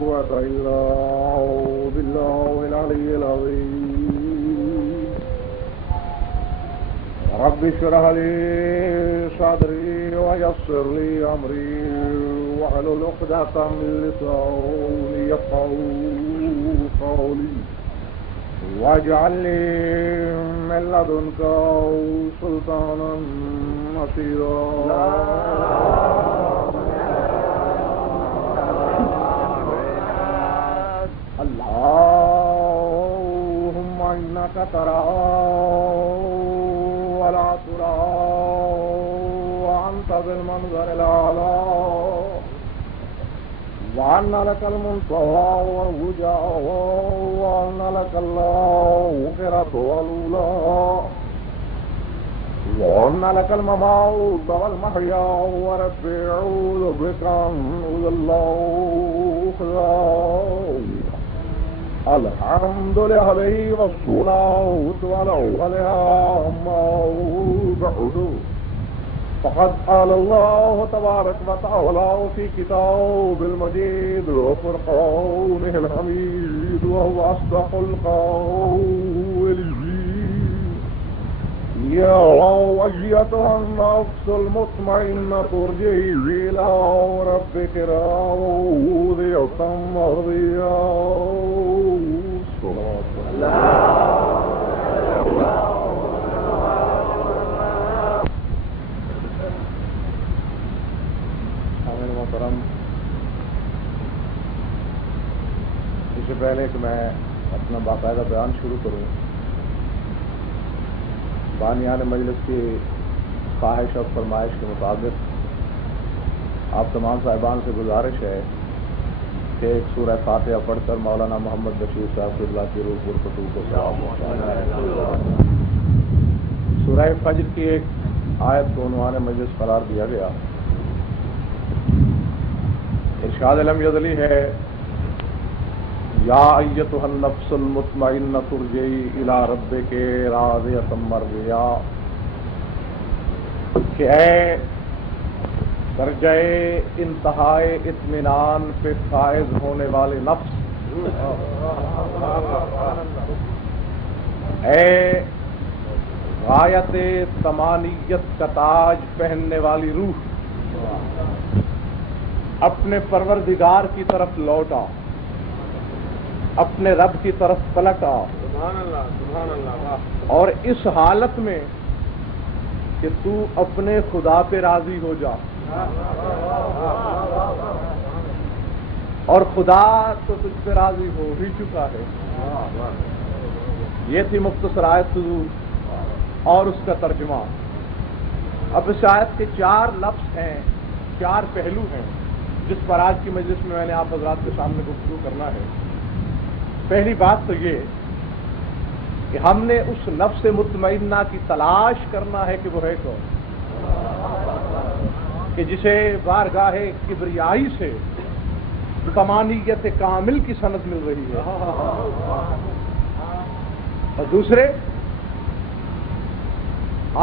قوة إلا بالله العلي العظيم رب اشرح لي صدري ويسر لي أمري واحلل عقدة من لساني يفقهوا قولي واجعل لي من لدنك سلطانا نصيرا اللهم إنك ترى ولا ترى وأنت بالمنظر الأعلى وأن لك المنتهى والوجاء وأن لك الآخرة والأولى وأن لك الممات والمحيا ورب أعوذ بك أن أضل الحمد لله والصلاة على ما بعد فقد قال الله تبارك وتعالى في كتاب المجيد وفرقانه الحميد وهو أصدق القائلين يا أيتها النفس المطمئنة ارجعي إلى ربك راضية مرضية محترم، اس سے پہلے کہ میں اپنا باقاعدہ بیان شروع کروں، بانیان مجلس کی خواہش اور فرمائش کے مطابق آپ تمام صاحبان سے گزارش ہے کہ ایک سورہ فاتحہ پڑھ کر مولانا محمد بشیر صاحب قبلہ کی روح پرفتوح کو ثواب پہنچانا ہے۔ سورہ فجر کی ایک آیت کو عنوان مجلس قرار دیا گیا۔ ارشاد علم یزلی ہے یا ایتها النفس المطمئنۃ ارجعی الی ربک راضیۃ مرضیہ، کہ اے درجہ انتہائے اطمینان پہ فائز ہونے والے نفس، اے غایت طمانیت کا تاج پہننے والی روح، اپنے پروردگار کی طرف لوٹا، اپنے رب کی طرف پلٹا، اور اس حالت میں کہ تو اپنے خدا پہ راضی ہو جا، اور خدا تو تجھ پہ راضی ہو ہی چکا ہے۔ یہ تھی مختصر آیت حضور اور اس کا ترجمہ۔ اب اس آیت کے 4 لفظ ہیں، 4 پہلو ہیں جس پر آج کی مجلس میں نے آپ حضرات کے سامنے گفتگو کرنا ہے۔ پہلی بات تو یہ کہ ہم نے اس نفس مطمئنہ کی تلاش کرنا ہے کہ وہ ہے کون، کہ جسے بارگاہ کبریائی سے طمانیت کامل کی سند مل رہی ہے، اور دوسرے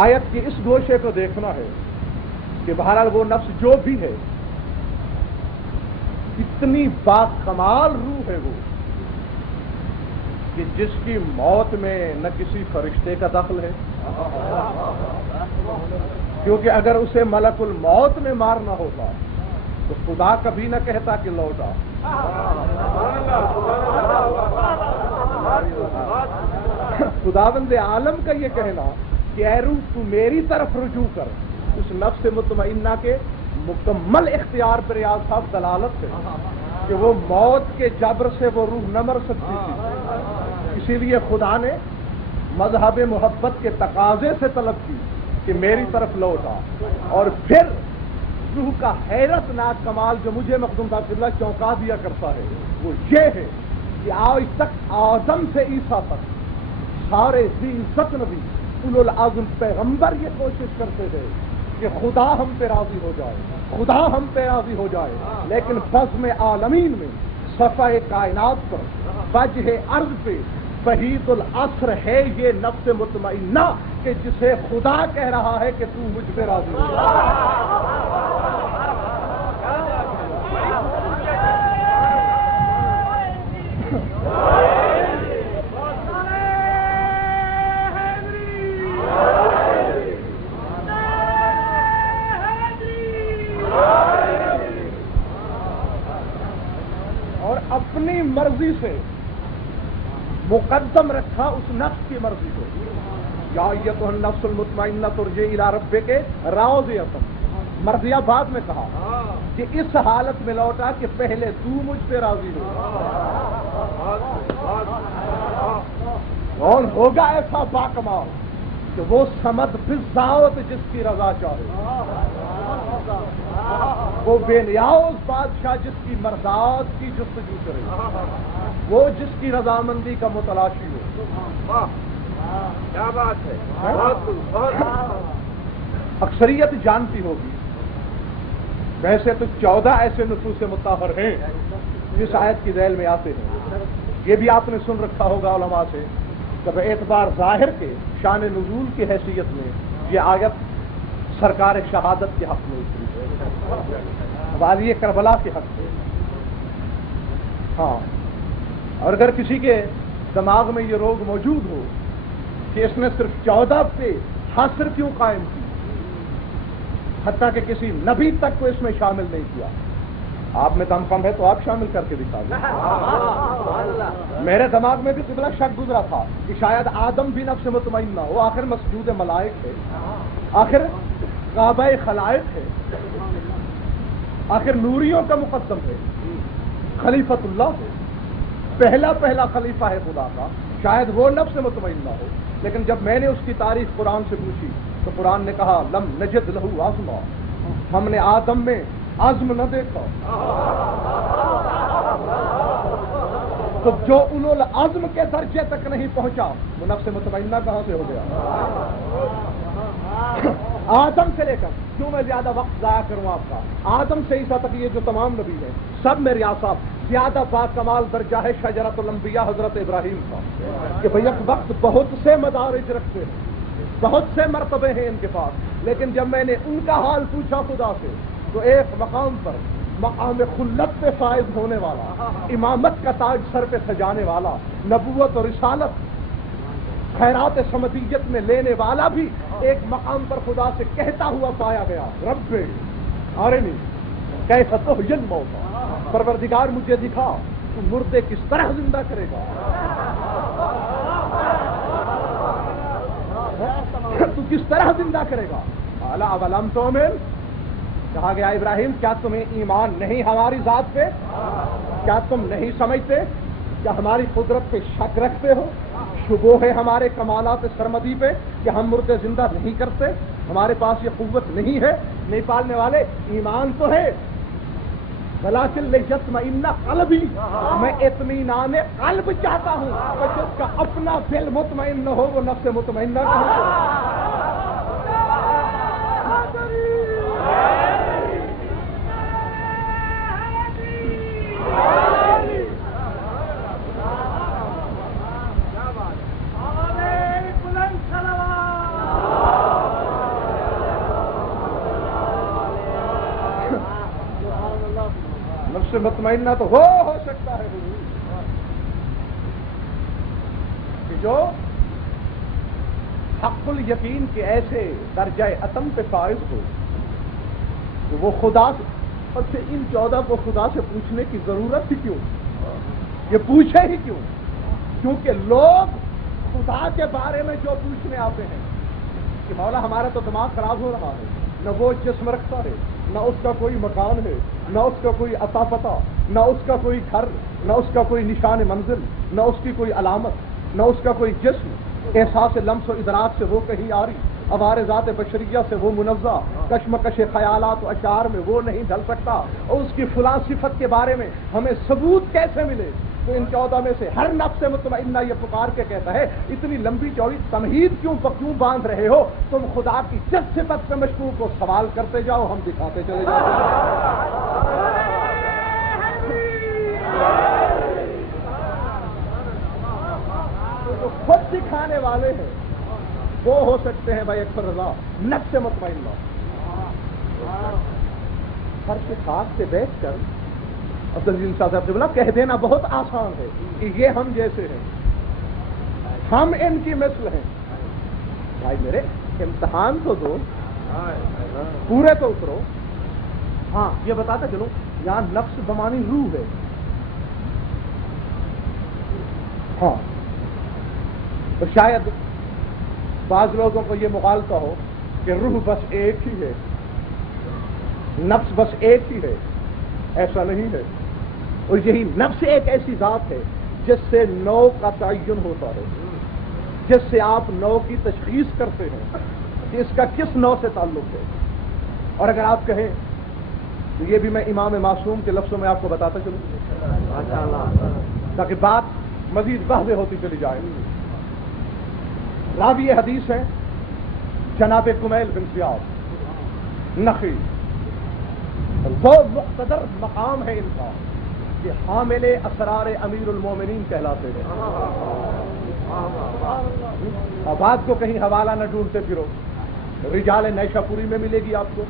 آیت کے اس گوشے کو دیکھنا ہے کہ بہرحال وہ نفس جو بھی ہے اتنی باکمال روح ہے وہ کہ جس کی موت میں نہ کسی فرشتے کا دخل ہے، کیونکہ اگر اسے ملک الموت میں مارنا ہوتا تو خدا کبھی نہ کہتا کہ لوٹا۔ خداوند عالم کا یہ کہنا کہ اے روح تو میری طرف رجوع کر، اس نفس مطمئنہ کے مکمل اختیار پر ریاض صاحب دلالت ہے کہ وہ موت کے جبر سے وہ روح نہ مر سکتی تھی، اسی لیے خدا نے مذہب محبت کے تقاضے سے طلب کی کہ میری طرف لوٹا، اور پھر روح کا حیرت ناک کمال جو مجھے مخدوم قبلہ چونکا دیا کرتا ہے وہ یہ ہے کہ آج تک اعظم سے عیسیٰ تک سارے ذی عزت نبی اولوالعزم پیغمبر یہ کوشش کرتے تھے کہ خدا ہم پہ راضی ہو جائے، خدا ہم پہ راضی ہو جائے، لیکن بزم عالمین میں صفحہ کائنات پر وجہ ارض پہ وحید العصر ہے یہ نفس مطمئنہ کہ جسے خدا کہہ رہا ہے کہ تو مجھ پہ راضی ہو جائے۔ اپنی مرضی سے مقدم رکھا اس نفس کی مرضی کو. یا ایتھا النفس المطمئنہ ارجعی الی ربک راضیۃ. مرضیہ بعد میں کہا کہ اس حالت میں لوٹا کہ پہلے تو مجھ پہ راضی ہو. کون ہوگا ایسا باکمال کہ وہ سمد بالذات جس کی رضا چاہے, وہ بے نیاز بادشاہ جس کی مرضات کی جستجو کرے, وہ جس کی رضامندی کا متلاشی ہو. کیا بات ہے. اکثریت جانتی ہوگی. ویسے تو 14 ایسے نصوص مطہر ہیں جس آیت کی ذیل میں آتے ہیں. یہ بھی آپ نے سن رکھا ہوگا علماء سے کہ اعتبار ظاہر کے شان نزول کی حیثیت میں یہ آیت سرکار شہادت کے حق میں اتری, والی کربلا کے حق میں. ہاں, اور اگر کسی کے دماغ میں یہ روگ موجود ہو کہ اس نے صرف 14 پہ حصر کیوں قائم کی, حتیٰ کہ کسی نبی تک کو اس میں شامل نہیں کیا, آپ میں دم کم ہے تو آپ شامل کر کے دکھا دیں. میرے دماغ میں بھی قبلہ شک گزرا تھا کہ شاید آدم بھی نفس مطمئنہ ہو, آخر مسجود ملائک ہے, آخر کعبہ خلائق ہے, آخر نوریوں کا مقدم ہے, خلیفۃ اللہ ہے, پہلا خلیفہ ہے خدا کا, شاید وہ نفس مطمئنہ ہو. لیکن جب میں نے اس کی تاریخ قرآن سے پوچھی تو قرآن نے کہا لم نجد لہو عزما, ہم نے آدم میں عزم نہ دیکھا. تو جو اولو العزم کے درجے تک نہیں پہنچا وہ نفس مطمئنہ کہاں سے ہو گیا؟ آدم سے لے کر, کیوں میں زیادہ وقت ضائع کروں آپ کا, آدم سے عیسیٰ تک یہ جو تمام نبی ہیں سب میں ریاست زیادہ باکمال درجہ ہے شجرۃ الانبیاء حضرت ابراہیم کا, کہ بھئی ایک وقت بہت سے مدارج رکھتے ہیں, بہت سے مرتبے ہیں ان کے پاس, لیکن جب میں نے ان کا حال پوچھا خدا سے تو ایک مقام پر مقام خلت پہ فائز ہونے والا, امامت کا تاج سر پہ سجانے والا, نبوت اور رسالت خیرات سمدیت میں لینے والا بھی ایک مقام پر خدا سے کہتا ہوا پایا گیا, رب ارنی کیف تحیی الموتى, پروردگار مجھے دکھا تو مردے کس طرح زندہ کرے گا, تو کس طرح زندہ کرے گا. قال اولم تؤمن, کہا گیا ابراہیم کیا تمہیں ایمان نہیں ہماری ذات پہ, کیا تم نہیں سمجھتے, کیا ہماری قدرت پہ شک رکھتے ہو, شبہ ہے ہمارے کمالات سرمدی پہ کہ ہم مردے زندہ نہیں کرتے, ہمارے پاس یہ قوت نہیں ہے, نہیں پالنے والے, ایمان تو ہے ولیکن لیطمئن قلبی, میں اطمینان قلب چاہتا ہوں, تو جس کا اپنا دل مطمئن ہو وہ نفس مطمئنہ کہاں سے. نفس مطمئنہ تو ہو سکتا ہے کہ جو حق الیقین کے ایسے درجہ عتم پہ فائز ہو تو وہ خدا سے, اور سے ان 14 کو خدا سے پوچھنے کی ضرورت ہی کیوں, یہ پوچھے ہی کیوں, کیونکہ لوگ خدا کے بارے میں جو پوچھنے آتے ہیں کہ مولا ہمارا تو دماغ خراب ہو رہا ہے, نہ وہ جسم رکھتا ہے, نہ اس کا کوئی مکان ہے, نہ اس کا کوئی عطا پتہ, نہ اس کا کوئی گھر, نہ اس کا کوئی نشان منزل, نہ اس کی کوئی علامت, نہ اس کا کوئی جسم, احساس لمس و ادراک سے وہ کہیں آ رہی, عوار ذات بشریہ سے وہ منزہ, کشمکش خیالات و اشعار میں وہ نہیں ڈھل سکتا, اور اس کی فلاں صفت کے بارے میں ہمیں ثبوت کیسے ملے. تو ان 14 میں سے ہر نفس مطمئنہ یہ پکار کے کہتا ہے اتنی لمبی چوڑی تمہید کیوں باندھ رہے ہو, تم خدا کی جس صفت پہ مشکوک کو سوال کرتے جاؤ, ہم دکھاتے چلے جاؤ. تو خود دکھانے والے ہیں وہ ہو سکتے ہیں بھائی اکبر رضا نفس مطمئنہ. فرش خاک سے بیٹھ کر عبدالعزیز صاحب سے بولا کہہ دینا بہت آسان ہے کہ یہ ہم جیسے ہیں, ہم ان کی مثل ہیں. بھائی میرے امتحان تو دو, پورے تو اترو. ہاں یہ بتاتا چلو یہاں نفس بمانی روح ہے, ہاں تو شاید بعض لوگوں کو یہ مغالطہ ہو کہ روح بس ایک ہی ہے، نفس بس ایک ہی ہے. ایسا نہیں ہے. اور یہی نفس ایک ایسی ذات ہے جس سے نوع کا تعین ہوتا ہے، جس سے آپ نوع کی تشخیص کرتے ہیں کہ اس کا کس نوع سے تعلق ہے. اور اگر آپ کہیں تو یہ بھی میں امام معصوم کے لفظوں میں آپ کو بتاتا چلوں تاکہ بات مزید واضح ہوتی چلی جائے. راوی حدیث ہے جناب کمیل بن زیاد نخی. وہ مقتدر مقام ہے ان کا کہ حامل اسرار امیر المومنین کہلاتے ہیں. آباد کو کہیں حوالہ نہ ڈھونڈتے پھرو، رجال نیشا پوری میں ملے گی آپ کو،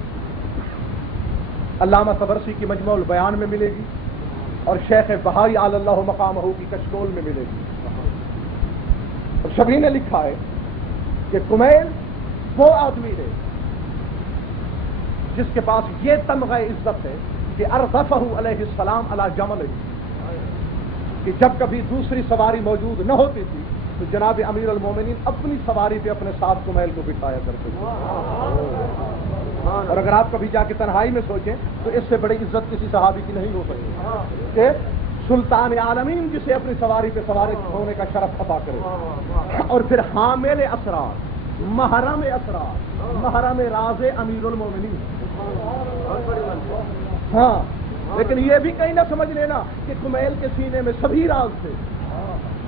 علامہ طبرسی کی مجموع البیان میں ملے گی، اور شیخ بہائی علی اللہ مقامہ کی کشکول میں ملے گی. اور سبھی نے لکھا ہے کہ کمیل وہ آدمی ہے جس کے پاس یہ تمغہ عزت ہے کہ ارغفہ علیہ السلام علی جمل، کہ جب کبھی دوسری سواری موجود نہ ہوتی تھی تو جناب امیر المومنین اپنی سواری پہ اپنے ساتھ کمیل کو بٹھایا کرتے تھے. اور اگر آپ کبھی جا کے تنہائی میں سوچیں تو اس سے بڑی عزت کسی صحابی کی نہیں ہو سکتی کہ سلطان عالمین جسے اپنی سواری پہ سوار ہونے کا شرف عطا کرے. اور پھر حامل اسرار، محرم اسرار، محرم راز امیر المومنین. ہاں لیکن یہ بھی کہیں نہ سمجھ لینا کہ کمیل کے سینے میں سبھی راز تھے.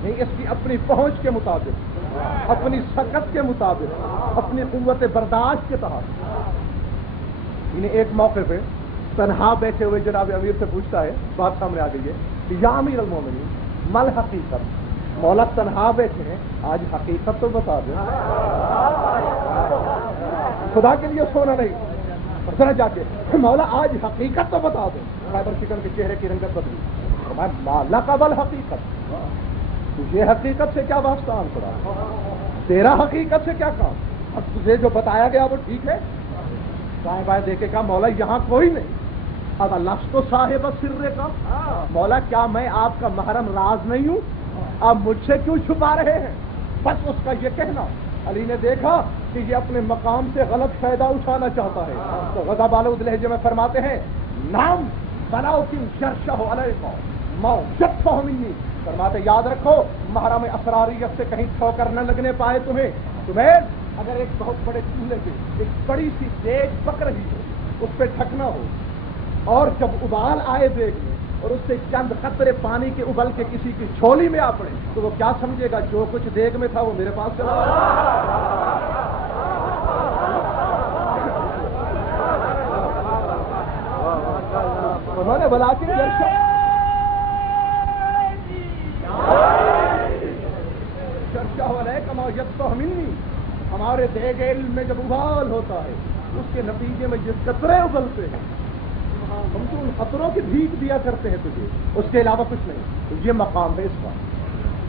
نہیں، اس کی اپنی پہنچ کے مطابق، اپنی سکت کے مطابق، اپنی قوت برداشت کے تحت. انہیں ایک موقع پہ تنہا بیٹھے ہوئے جناب امیر سے پوچھتا ہے، بات سامنے آ گئی ہے کہ یا امیر المومنین مل حقیقت. مولا تنہا بیٹھے ہیں، آج حقیقت تو بتا دیں. خدا کے لیے سونا نہیں، ذرا جا کے مولا آج حقیقت تو بتا دیں. خیبر شکن کے چہرے کی رنگت بدلی. میں مولا کا بل حقیقت، تجھے حقیقت سے کیا واسطہ آن پڑا، تیرا حقیقت سے کیا کام. اب تجھے جو بتایا گیا وہ ٹھیک ہے. بائیں بائیں دیکھے کہا مولا یہاں کوئی نہیں. اب لفظ تو صاحب سر کا، مولا کیا میں آپ کا محرم راز نہیں ہوں؟ آپ مجھ سے کیوں چھپا رہے ہیں؟ بس اس کا یہ کہنا. علی نے دیکھا کہ یہ اپنے مقام سے غلط فائدہ اٹھانا چاہتا ہے تو غضب آلود لہجے میں فرماتے ہیں نام بناؤ کیوں شرشہ علیکم ماؤ شت منی. فرماتے یاد رکھو محرم اسراریت سے کہیں ٹھوکر نہ لگنے پائے تمہیں اگر ایک بہت بڑے چولہے پہ ایک بڑی سی دیگ پک رہی ہے، اس پہ ڈھکنا ہو، اور جب ابال آئے دیگ میں اور اس سے چند قطرے پانی کے ابل کے کسی کی چھولی میں آ پڑے تو وہ کیا سمجھے گا؟ جو کچھ دیگ میں تھا وہ میرے پاس چلا. انہوں نے بلا کے چرچا ہو رہے کما یت تو ہمارے دیگ علم میں جب ابال ہوتا ہے اس کے نتیجے میں جس قطرے ابلتے ہیں ہم تو ان خطروں کی بھیک دیا کرتے ہیں تجھے، اس کے علاوہ کچھ نہیں. تو یہ مقام ہے اس کا.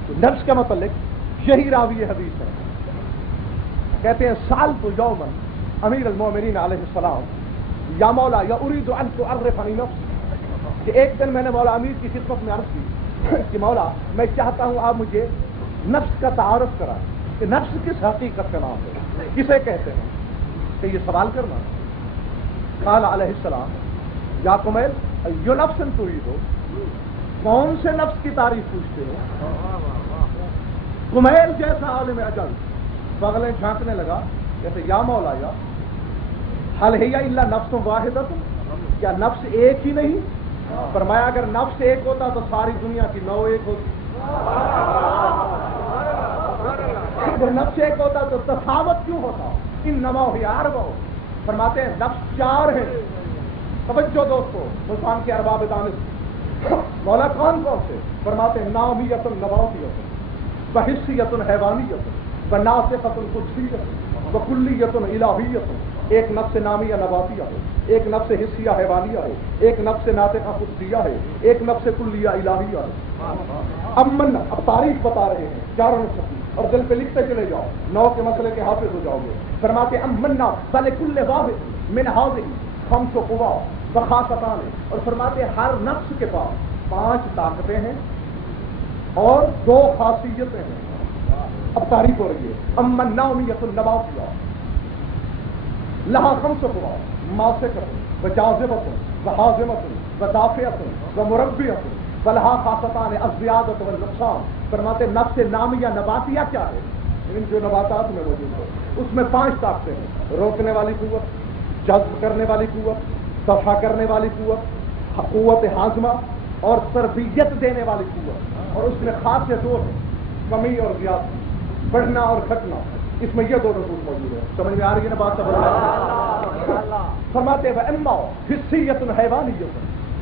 تو نفس کے متعلق یہی راوی حدیث ہے. کہتے ہیں سال تو یومن امیر المومنین علیہ السلام یا مولا یا اريد ان تعرفني نفس، کہ ایک دن میں نے مولا امیر کی خدمت میں عرض کی کہ مولا میں چاہتا ہوں آپ مجھے نفس کا تعارف کرائیں کہ نفس کس حقیقت کا نام ہے، کسے کہتے ہیں. کہ یہ سوال کرنا. قال علیہ السلام یا کمیل ایو نفس تريد، کون سے نفس کی تعریف پوچھتے ہو؟ کمیل جیسا عالم اجل بغلیں جھانکنے لگا کہتے یا مولا یا حل ہے یا الا نفس واحدۃ، کیا نفس ایک ہی نہیں؟ فرمایا اگر نفس ایک ہوتا تو ساری دنیا کی نو ایک ہوتی. اگر نفس ایک ہوتا تو تفاوت کیوں ہوتا؟ انما هي اربع. فرماتے ہیں نفس چار ہیں. توجہ دوستو، مسلمان کے ارباب دانش مولا کون سے؟ فرماتے ہیں نامیت نباتیت بحثیت حیوانیت بناسخۃ قدسیت وکلیت الہیت. ایک نفس نامیہ نباتیہ ہے، ایک نفس حصیہ حیوانیہ ہے، ایک نفس ناطقہ قدسیہ ہے، ایک نفس کلیہ الہیہ ہے. اب تاریخ بتا رہے ہیں چاروں نفس کی، اور دل پہ لکھتے چلے جاؤ، نو کے مسئلے کے حافظ ہو جاؤ گے. فرماتے امنا فلکل واحد من هذه خمس قوا وخاصتان. اور فرماتے ہر نفس کے پاس 5 طاقتیں ہیں اور دو خاصیتیں ہیں. اب تعریف ہو رہی ہے. اما النامیۃ النباتیہ لہا خمس قوا ماسکۃ وجاذبۃ وحازمۃ ودافعۃ ومربیۃ فلہا خاصتان الزیادۃ والنقصان. فرماتے نفس نامیہ نباتیہ کیا ہے؟ ان جو نباتات میں موجود ہے اس میں 5 طاقتیں ہیں. روکنے والی قوت، جذب کرنے والی قوت، دفع کرنے والی قوت، قوت ہاضمہ اور تربیت دینے والی قوت. اور اس میں خاصیت 2 ہے، کمی اور زیادتی، بڑھنا اور گھٹنا. اس میں یہ 2 رسول موجود ہے. سمجھ میں آ رہی ہے نا بات؟ فرماتے ہیں اما حسیۃ حیوانیۃ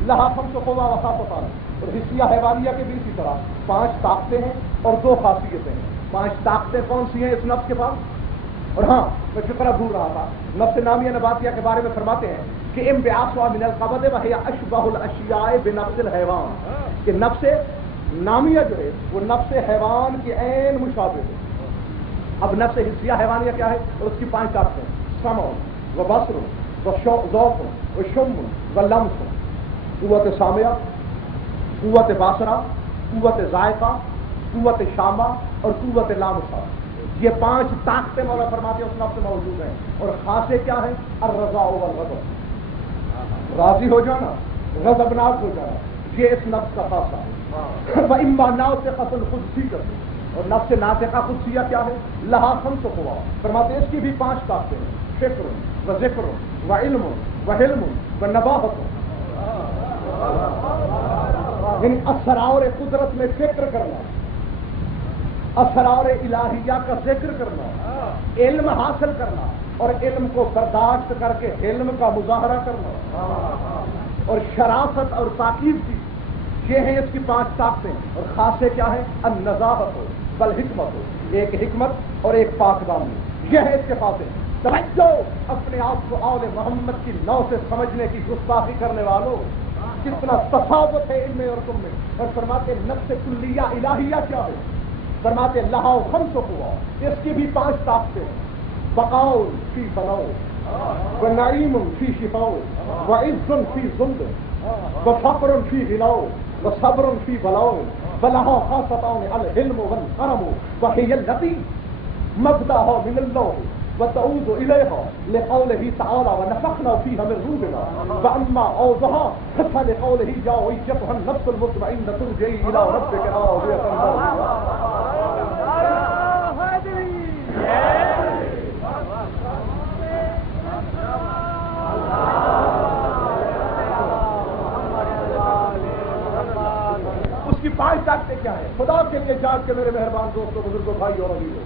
لہا خمس قوا وخاصتان. اور حصیہ حیوانیہ کے بھی اسی طرح 5 طاقتیں ہیں اور 2 خاصیتیں ہیں. 5 طاقتیں کون سی ہیں اس نفس کے پاس؟ اور ہاں میں فکرہ بھول رہا تھا، نفس نامیہ نباتیہ کے بارے میں فرماتے ہیں کہ انبعاثها من القبض وهي اشبه الاشیاء بنفس الحیوان. کہ نفس نامیہ جو ہے وہ نفس حیوان کے عین مشابہ ہے. اب نفس حصیہ حیوانیہ کیا ہے؟ اور اس کی 5 طاقتیں ہیں، سمع وبصر وذوق وشم ولمس. قوت سامعہ، قوت باصرہ، قوت ذائقہ، قوت شامہ اور قوت لامسہ. یہ 5 طاقتیں مولا فرماتے ہیں اس نفس میں موجود ہیں. اور خاصے کیا ہیں؟ الرضا والغضب، راضی ہو جانا، غضبناک ہو جانا، یہ اس نفس کا خاصہ ہے. وَإِمَّا نَاطِقَةٌ قُدْسِيَّةٌ. اور نفس ناطقہ قدسیہ کیا ہے؟ لہا خمس قوا. فرماتے ہیں اس کی بھی 5 طاقتیں ہیں، فکر وذکر وعلم وحلم ونباہت. یعنی اسرار قدرت میں فکر کرنا، اسرار الہیہ کا ذکر کرنا، علم حاصل کرنا اور علم کو برداشت کر کے علم کا مظاہرہ کرنا، اور شرافت اور پاکیزگی. یہ ہیں اس کی 5 طاقتیں. اور خاصے کیا ہے؟ النزاہت والحکمت، ایک حکمت اور ایک پاک دامنی. یہ ہے اس کے خاصے. توجہ اپنے آپ کو آل محمد کی نو سے سمجھنے کی گستاخی کرنے والوں، کتنا تفاوت ہے ان میں اور تم میں. اور فرماتے نفس کلیہ الہیہ کیا ہے؟ فرماتے لہا خمس قوا. اس کی بھی 5 طاقتیں ہیں، بقاء فی بلاء ونعیم فی شفاء وعز فی ذل وفقر فی غناء وصبر فی بلاء فلہا خاصتان العلم والکرم وہی التی مبدأها من اللوح وتعود إليها لقوله تعالى ونفخنا فيها من روحنا فأما أوضها فلقوله يا أيتها النفس المطمئنة ارجعي إلى ربك راضية مرضية. اس کی 5 طاقتیں کیا ہے؟ خدا کے لیے جاگ کے میرے مہربان دوستوں، بزرگوں، بھائی اور عزیزوں،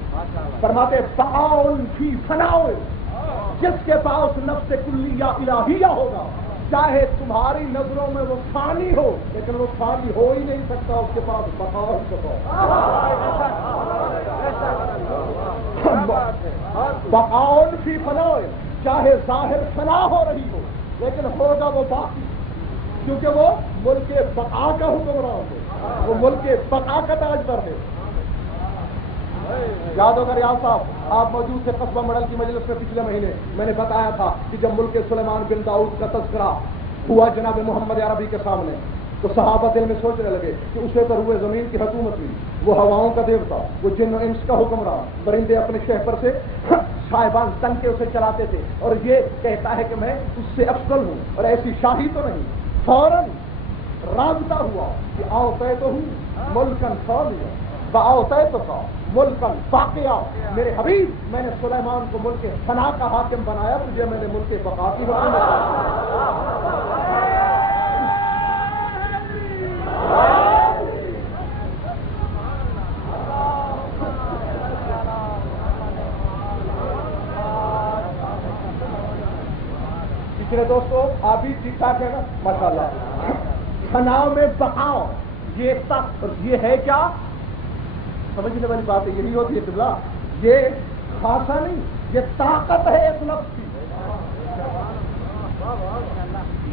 فرماتے فعال فی فناء. جس کے پاس نفس کلیہ الہیہ ہوگا، چاہے تمہاری نظروں میں وہ فانی ہو لیکن وہ فانی ہو ہی نہیں سکتا، اس کے پاس بقا ہی بقا. بقاء فی فناء، چاہے ظاہر فنا ہو رہی ہو لیکن ہوگا وہ باقی، کیونکہ وہ ملک بقا کا حکمران ہے، وہ ملک بقا کا تاجدار ہے. یاد ہوگا ریاض صاحب آپ موجود تھے قصبہ مڈل کی مجلس میں پچھلے مہینے. میں نے بتایا تھا کہ جب ملک سلیمان بن داؤد کا تذکرہ ہوا جناب محمد عربی کے سامنے تو صحابہ دل میں سوچنے لگے کہ اسے پر ہوئے زمین کی حکومت ہوئی، وہ ہواؤں کا دیوتا، وہ جن و انس کا حکمران، پرندے اپنے شہپر سے صاحبان تن کے اسے چلاتے تھے اور یہ کہتا ہے کہ میں اس سے افضل ہوں اور ایسی شاہی تو نہیں. فوراً رابطہ ہوا کہ آؤ طے تو ہوں ملکن فاضیا باؤ طے تو کا ملکن باقیہ. میرے حبیب میں نے سلیمان کو ملک فنا کا حاکم بنایا، تجھے میں نے ملک بقا کی حکومت. پچھلے دوستوں آپ بھی ٹھیک ٹھاک ہے نا؟ ماشاءاللہ. فنا میں بقا یہ ہے کیا؟ سمجھنے والی بات ہے، یہی ہوتی ہے قبلہ. یہ خاصا نہیں، یہ طاقت ہے اس لفظ کی.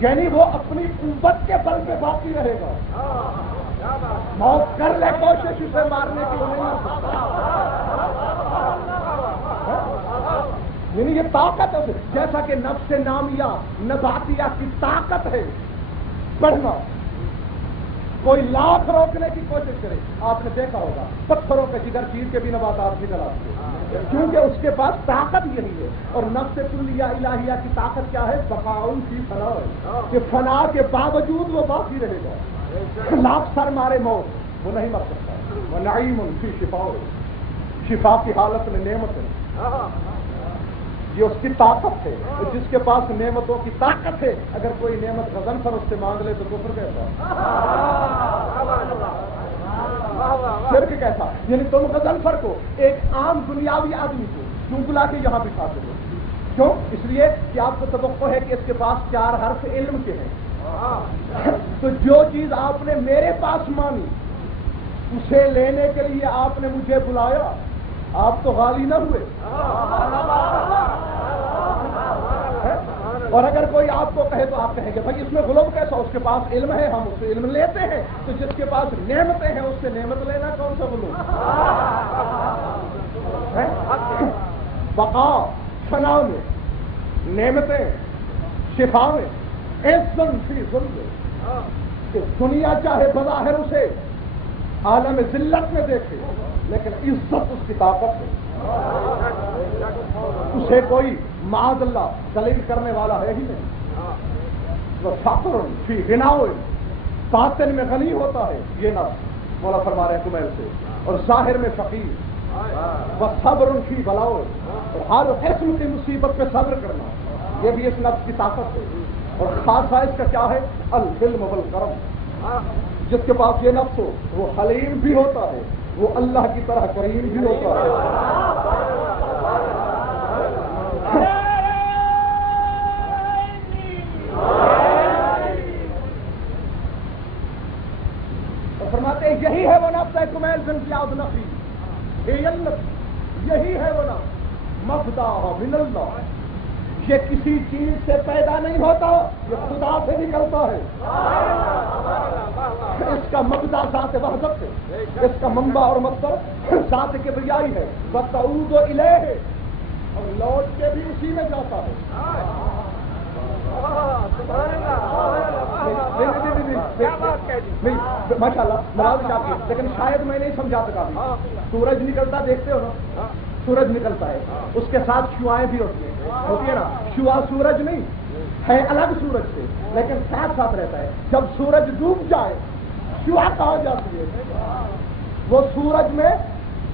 یعنی وہ اپنی قوت کے بل پہ باقی رہے گا. موت کر لے کوشش اسے مارنے کی نہیں ہو سکتا. یعنی یہ طاقت ہے، جیسا کہ نفس نامیہ نباتیہ کی طاقت ہے بڑھنا، کوئی لاکھ روکنے کی کوشش کرے، آپ نے دیکھا ہوگا پتھروں کے جگر چیر کے بھی نباتات نکل آتے ہیں، کیونکہ اس کے پاس طاقت یہی ہے۔ اور نفس کلیہ الہیہ کی طاقت کیا ہے؟ بقاؤن فی فنا ہے، کہ فنا کے باوجود وہ باقی رہے گا۔ لاکھ سر مارے موت وہ نہیں مر سکتا۔ وہ نعیم فی شفا، شفا کی حالت میں نعمت ہے، یہ اس کی طاقت ہے۔ جس کے پاس نعمتوں کی طاقت ہے، اگر کوئی نعمت غضنفر اس سے مانگ لے تو کفر کیسا، شرک کیسا؟ یعنی تم غضنفر کو، ایک عام دنیاوی آدمی کو کیوں بلا کے یہاں بٹھاتے ہو؟ کیوں؟ اس لیے کہ آپ کو توقع ہے کہ اس کے پاس 4 حرف علم کے ہیں، تو جو چیز آپ نے میرے پاس مانی اسے لینے کے لیے آپ نے مجھے بلایا، آپ تو غالی نہ ہوئے۔ اور اگر کوئی آپ کو کہے تو آپ کہیں گے بھائی اس میں غلو کیسا، اس کے پاس علم ہے، ہم اس سے علم لیتے ہیں، تو جس کے پاس نعمتیں ہیں اس سے نعمت لینا کون سا غلو؟ بقا فنا میں، نعمتیں شفا میں، عزت فی ذل، کہ دنیا چاہے بظاہر اسے عالم ذلت میں دیکھے لیکن عزت اس کی طاقت ہے، اسے کوئی معاذ اللہ ذلیل کرنے والا ہے ہی نہیں۔ وہ فقر فی غنا، باطن میں غنی ہوتا ہے یہ نفس، مولا فرما رہے ہیں کمیل سے، اور ظاہر میں فقیر۔ وہ صبر فی بلاؤ، اور ہر قسم کی مصیبت پہ صبر کرنا، یہ بھی اس نفس کی طاقت ہے۔ اور خاصہ اس کا کیا ہے؟ الحلم والکرم، جس کے پاس یہ نفس ہو وہ حلیم بھی ہوتا ہے، وہ اللہ کی طرح کریم بھی ہوتا ہے۔ اور فرماتے ہیں یہی ہے وہ نفس ہے کمیل بن زیاد نفی، یہی ہے وہ نفس مبدا من اللہ، یہ کسی چیز سے پیدا نہیں ہوتا، یہ خدا سے نکلتا ہے۔ اس کا مبدا ذات وحدت ہے، اس کا منبع اور مصدر ذات کبریائی ہے، وتعود الیہ، اور لوٹ کے بھی اسی میں جاتا ہے۔ ماشاء اللہ مراد آپ کی، لیکن شاید میں نہیں سمجھا سکا بھی۔ سورج نکلتا دیکھتے ہو نا، سورج نکلتا ہے، اس کے ساتھ شعاعیں بھی ہوتی ہے نا، شعاع سورج نہیں ہے، الگ سورج سے لیکن ساتھ ساتھ رہتا ہے۔ جب سورج ڈوب جائے شعاع کہاں جاتی ہے؟ وہ سورج میں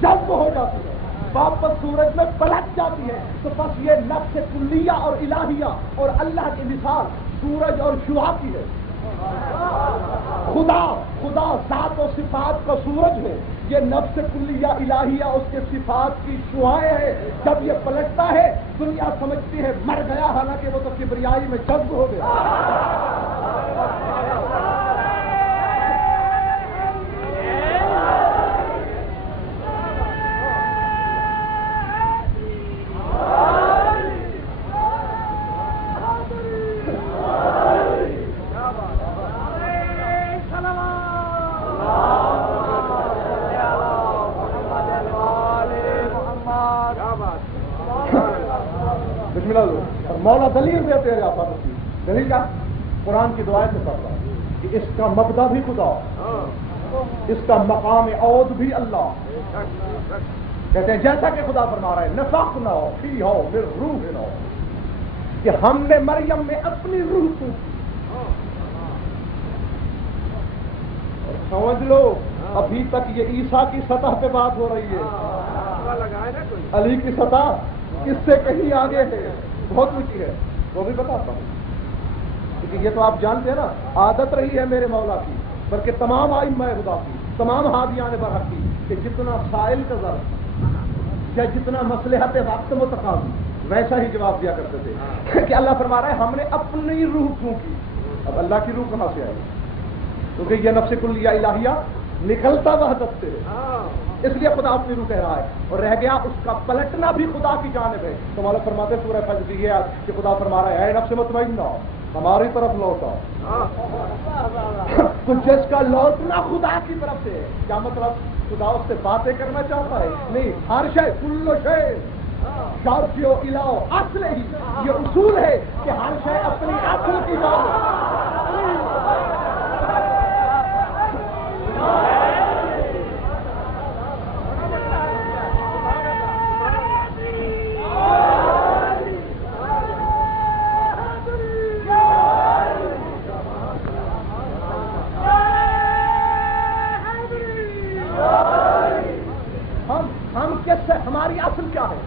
جذب ہو جاتی ہے، واپس سورج میں پلٹ جاتی ہے۔ تو بس یہ نفس کلیہ اور الہیہ اور اللہ کی مثال سورج اور شعاع کی ہے۔ خدا ذات و صفات کا سورج ہے، یہ نفس کلیہ الہیہ اس کے صفات کی شعاعیں ہے۔ جب یہ پلٹتا ہے دنیا سمجھتی ہے مر گیا، حالانکہ وہ تو کبریائی میں جذب ہو گیا۔ مولا دلیل دیتے ہیں آپ دلیل کا قرآن کی دعائیں سے پڑھ رہا ہے کہ اس کا مبدا بھی خدا، اس کا مقام عود بھی اللہ۔ کہتے ہیں جیسا کہ خدا فرما رہا ہے نفخنا فیہا من روحنا، کہ ہم نے مریم میں اپنی روح کو، اور سمجھ لو ابھی تک یہ عیسیٰ کی سطح پہ بات ہو رہی ہے، علی کی سطح اس سے کہیں آگے ہے، بہت اونچی ہے، وہ بھی بتاتا ہوں، کیونکہ یہ تو آپ جانتے ہیں نا عادت رہی ہے میرے مولا کی، بلکہ تمام ائمہ خدا کی، تمام ہادیان برحق کی، کہ جتنا سائل کا ذرا یا جتنا مصلحت وقت متقاضی ویسا ہی جواب دیا کرتے تھے کہ اللہ فرما رہا ہے ہم نے اپنی روح پھونکی۔ اب اللہ کی روح کہاں سے آئی؟ کیونکہ یہ نفس کلیہ الہیہ نکلتا وحدت سے، اس لیے خدا اپنی روح کہہ رہا ہے، اور رہ گیا اس کا پلٹنا بھی خدا کی جانب ہے۔ تو مولا فرماتے سورہ فجر کی ہے کہ خدا فرما رہا ہے اے نفس مطمئنہ ہماری طرف لوٹا، تو جس کا لوٹنا خدا کی طرف سے ہے، کیا مطلب؟ خدا اس سے باتیں کرنا چاہتا ہے؟ نہیں، ہر شے کل شے شارفیو الاؤ اصل ہی، یہ اصول ہے کہ ہر شے اپنی اصل کی جانب۔ تمہاری اصل کیا ہے؟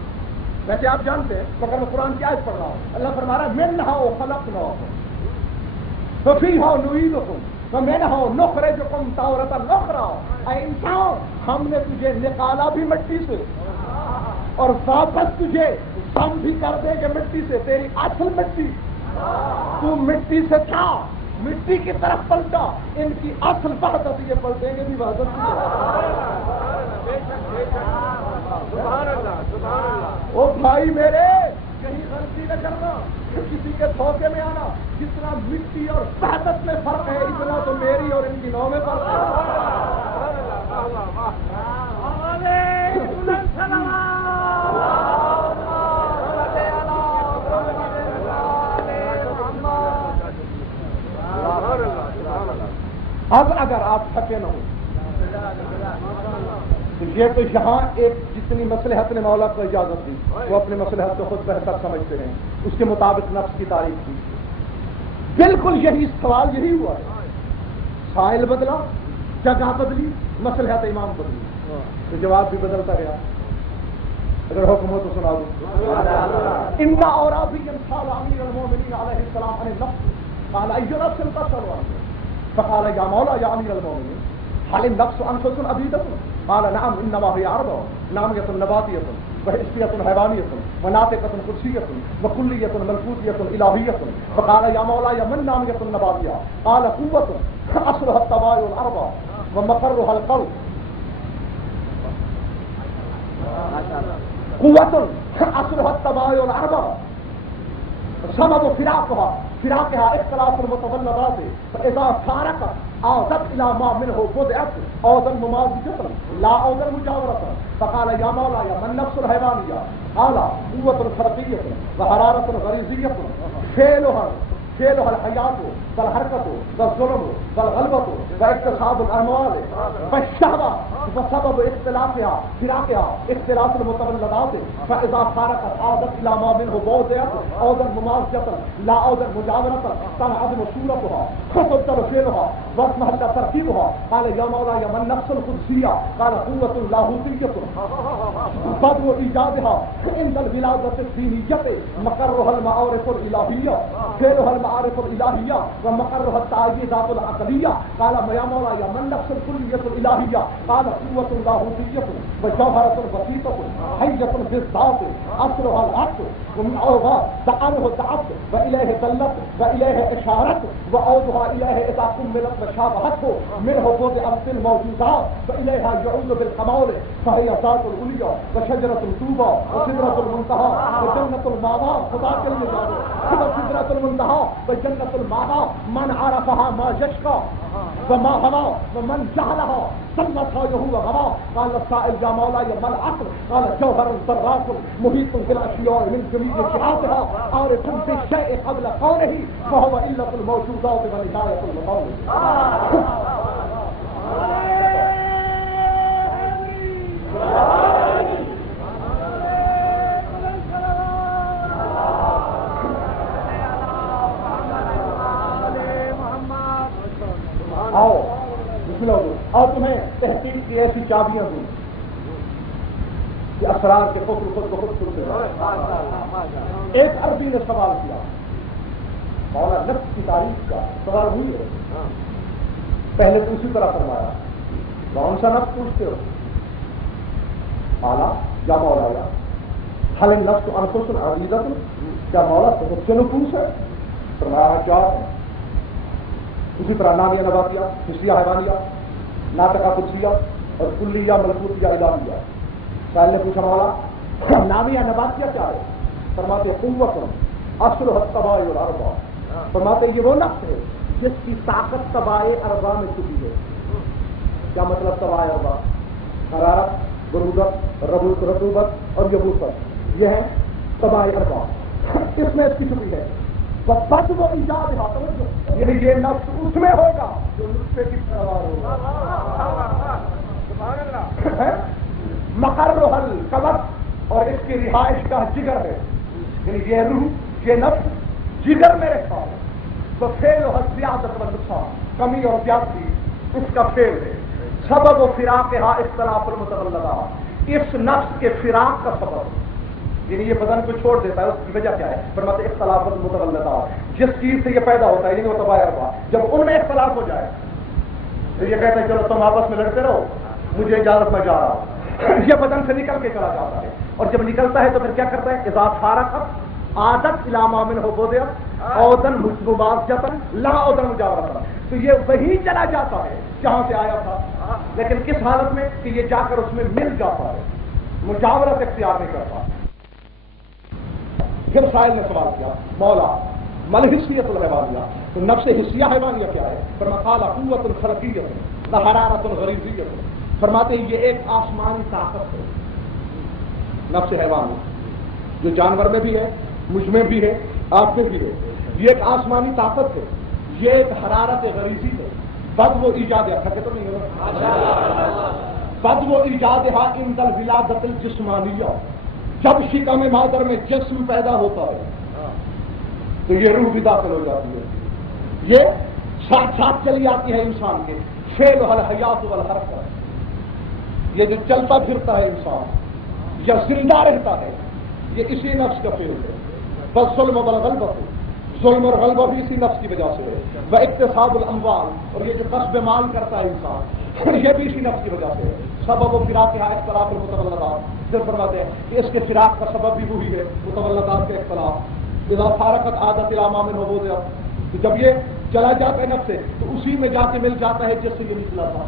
ویسے آپ جانتے ہیں مگر میں قرآن کی آیت پڑھ رہا ہوں، اللہ فرما رہا ہے منہا خلقناکم ففیہا نعیدکم ومنہا نخرجکم تارۃ اخری۔ اے انسان، ہم نے تجھے نکالا بھی مٹی سے اور واپس تجھے ضم بھی کر دیں گے مٹی سے، تیری اصل مٹی، تو مٹی سے تھا، مٹی کی طرف پلٹا، ان کی اصل وحدت یہ پلٹیں گے بھی وحدت کی۔ سبحان اللہ سبحان اللہ۔ او بھائی میرے، کہیں غلطی نہ کرنا، کسی کے دھوکے میں آنا، جتنا مٹی اور وحدت میں فرق ہے اتنا تو میری اور ان کی نو میں فرق ہے۔ اب اگر آپ تھکے نہ ہوں تو یہ تو یہاں ایک جتنی مصلحت نے مولا کو اجازت دی وہ اپنے مصلحت کو خود بہتر سمجھتے ہیں، اس کے مطابق نفس کی تعریف کی۔ بالکل یہی سوال یہی ہوا ہے، سائل بدلا، جگہ بدلی، مصلحت امام بدلی، تو جواب بھی بدلتا گیا۔ اگر حکم ہو تو سنا دوں۔ ان اعرابی سال امیر المومنین علیہ السلام عن النفس قال ای نفس تسأل عنه فقال یا مولا یا امیر المومنین هل النفس انفس عبیدۃ؟ قال نعم انما هي اربع، نامية نباتية وحسية حيوانية وناطقة قدسية وكلية ملكوتية إلهية۔ فقال يا مولاي من نامية نباتية؟ قال قوة أصلها الطبائع الأربع ومقرها القلب، قوة أصلها الطبائع الأربع سبب فراقها اختلاف المتولدات فإذا فارقت عادت إلى ما منه بدأت عودا ممازجة لا عودا مجاورة۔ فقال يا مولاي ما النفس الحيوانية؟ قال قوة خلقية وحرارة غريزية فعلها الحياة والحركة والظلم والغلبة واكتساب الأموال والشهوة وسبب اختلافها فراقها اختلاف المتولدات فإذا فارقت عادت إلى ما منه بوضعت عودا ممازجة لا عودا مجاورة تنعدم صورتها وتبطل فعلها واضمحل ترتيبها۔ قال يا مولاي ما النفس القدسية؟ قال قوة لاهوتية بدء إيجادها عند الولادة الدينية مقرها المعارف الإلهية فعلها المعارف الإلهية ومقرها التعجيزات العقلية۔ قال يا مولاي ما النفس الكلية الإلهية؟ قال قوة لاهوتية وجوهرة بسيطة حية بالذات أصلها العقل ومن أوضاع دعنه العبد وإليه دلت وإليه إشارت وأوضها إليه إذا كملت وشابهته منه بدأت الموجودات وإليها يعود بالكمال فهي ذات العليا وشجرة الطوبى وسدرة المنتهى وجنة المأوى خدا کے لیے جانو وسدرة المنتهى وجنة المأوى من عرفها ما يشقى وما هوى ومن جهلها سلطها يهوى غوى۔ قال السائل يا مولاي ما العقل؟ قال جوهر ذرات محيط بالأشياء من جميع جهاتها عارف بالشيء قبل قوله فهو إلة الموجودات ونهاية المطالب۔ آؤ بسم اللہ، اور تمہیں تحقیق کی ایسی چابیاں دوں کہ اسرار کے خود خود کھلتے ہیں۔ ایک عربی نے سوال کیا، مولا نفس کی تعریف کا سوال ہوئی ہے، پہلے تو اسی طرح فرمایا کون سا نفس پوچھتے ہو؟ اعلیٰ یا مولا یا حل نفس انفس عزیزت، کیا مولا بہت سے نفوس ہے؟ فرمایا کیا ہے؟ اسی طرح نامیہ نباتیہ حسیہ حیوانیہ ناطقہ قدسیہ اور کلیہ ملکوتیہ الہیہ۔ سائل نے پوچھا مولا نامیہ نباتیہ کیا ہے؟ فرماتے قوت اصل الطبائع الاربع، فرماتے یہ وہ نفس ہے جس کی طاقت طبائع اربع میں چھپی ہے۔ کیا مطلب طبائع اربع؟ حرارت، برودت، رطوبت اور یبوست، یہ ہے طبائع اربع، اس میں اس کی چھپی ہے۔ بس وہ ایجاد یعنی یہ نفس اس میں ہوگا جو نطفے کی پیداوار ہوگا۔ مقر حل قبض اور اس کی رہائش کا جگر ہے، یعنی یہ روح یہ نفس جگر میں رہتا ہے تو فعل و زیادت و نقصان کمی اور زیادتی اس کا فعل ہے۔ سبب و فراقها اختلاف المتولدات، اس نفس کے فراق کا سبب، یعنی یہ بدن کو چھوڑ دیتا ہے، اس کی وجہ کیا ہے؟ فرماتے ہیں اختلاف المتولدات، جس چیز سے یہ پیدا ہوتا ہے یعنی وہ تباہ ہوا، جب ان میں اختلاف ہو جائے تو یہ کہتے ہیں چلو تم آپس میں لڑتے رہو، مجھے اجازت میں جا رہا ہوں، یہ بدن سے نکل کے چلا جاتا ہے، اور جب نکلتا ہے تو پھر کیا کرتا ہے؟ اذا فارقت عادت علامہ من ہو بودیا اودن مباز جاتا لا اودن مجاورتا، تو یہ وہی چلا جاتا ہے جہاں سے آیا تھا، لیکن کس حالت میں کہ یہ جا کر اس میں مل جاتا ہے، مجاورت اختیار نہیں کرتا۔ پھر سائل نے سوال کیا مولا مل حسیت الحیوانیہ، تو نفس حسیہ حیوانیہ کیا ہے؟ فرمایا قوت خلقیت لا حرارت غریزیت، فرماتے ہیں یہ ایک آسمانی طاقت ہے نفس حیوانی، جو جانور میں بھی ہے، مجھ میں بھی ہے، آپ میں بھی ہے، یہ ایک آسمانی طاقت ہے، یہ ایک حرارت غریزی ہے، بد وہ ایجاد ہے تو نہیں ہے، بد وہ ایجاد ہے عند الولادت الجسمانیہ، جب شکم مادر میں جسم پیدا ہوتا ہے تو یہ روح بھی داخل ہو جاتی ہے، یہ ساتھ ساتھ چلی آتی ہے انسان کے، فعل الحیات والحرکت، یہ جو چلتا پھرتا ہے انسان یا زندہ رہتا ہے یہ اسی نفس کا فعل ہے، بس ظلم والغلبہ، ظلم اور غلبہ بھی اسی نفس کی وجہ سے ہے، وہ اکتساب الاموال، اور یہ جو کسب مال کرتا ہے انسان یہ بھی اسی نفس کی وجہ سے ہے، سبب و فراق اختلاف المتولدات، پھر فرماتے ہیں کہ اس کے فراق کا سبب بھی وہی ہے متولدات کے اختلاف، اذا فارقت عادت علامہ من ہو گیا، تو جب یہ چلا جاتا ہے نفس سے تو اسی میں جا کے مل جاتا ہے جس سے یہ نکلا تھا،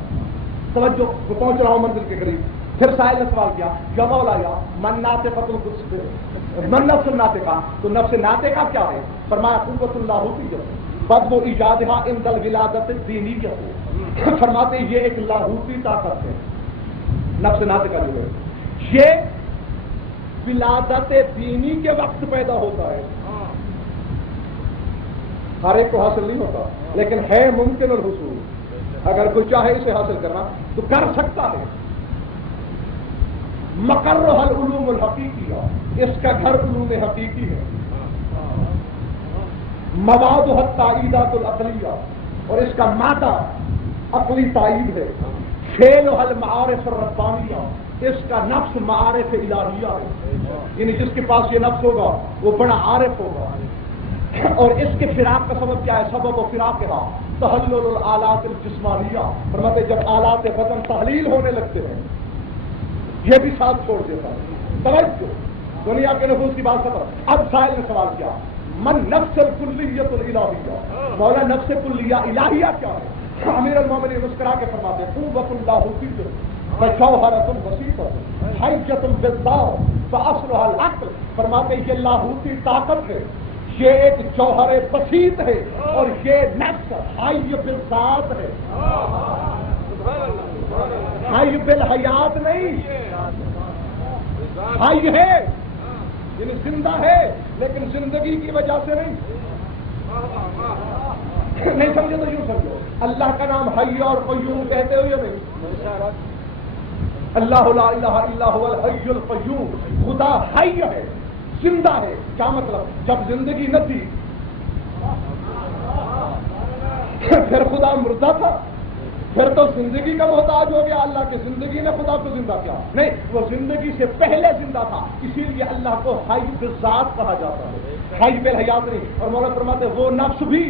توجہ وہ پہنچ رہا ہوں منزل کے قریب۔ پھر سائل نے سوال کیا یا مولا یا من ناطقۃ القدس من نفس الناطقہ، تو نفس ناطقہ کیا ہے؟ فرمایا قوت اللہ ہوتی ہے بد وہ ایجادہ عند الولادت الدینیہ، فرماتے ہیں یہ ایک لاہوتی طاقت ہے نفس ناطقہ جو ہے، یہ ولادت دینی کے وقت پیدا ہوتا ہے، ہر ایک کو حاصل نہیں ہوتا لیکن ہے ممکن الحصول، اگر کوئی چاہے اسے حاصل کرنا تو کر سکتا ہے۔ مقرہ العلوم الحقیقیہ، اس کا گھر علوم حقیقی ہے، مواد التائیدات العقلیہ، اور اس کا مادہ عقلی تائید ہے، فعل المعارف الربانیہ، اس کا نفس معارف الہیہ ہے، یعنی جس کے پاس یہ نفس ہوگا وہ بڑا عارف ہوگا، اور اس کے فراق کا سبب کیا ہے؟ سبب و فراق کا تحلل الآلات الجسمانیہ، فرماتے جب آلات بدن تحلیل ہونے لگتے ہیں یہ بھی ساتھ چھوڑ دیتا ہے، توجہ دنیا کے نفوس کی بات سمجھ۔ اب سائل نے سوال کیا من نفس الکلیۃ الالہیہ، مولا نفس کلیہ الہیہ کیا ہے؟ امیر المومنین مسکرا کے فرماتے ہیں قوت اللہ فیہ وجوہرۃ وسیطۃ حیۃ بالذات فاصلھا العقل، فرماتے ہیں یہ لاہوتی طاقت ہے، یہ ایک جوہر بسیط ہے، اور یہ نفس حی بالذات ہے، حی بالحیات نہیں، حی ہے یعنی زندہ ہے لیکن زندگی کی وجہ سے نہیں، نہیں سمجھے تو یوں سمجھو اللہ کا نام حی اور قیوم کہتے ہو یا نہیں؟ اللہ لا الہ الا هو الحی القیوم، خدا حی ہے زندہ ہے، کیا مطلب؟ جب زندگی نہ تھی پھر خدا مردہ تھا، پھر تو زندگی کا محتاج ہو گیا، اللہ کی زندگی نے خدا کو زندہ کیا نہیں، وہ زندگی سے پہلے زندہ تھا، اسی لیے اللہ کو حی بالذات کہا جاتا ہے، حی بالحیات نہیں۔ اور مولا فرماتے وہ نفس بھی،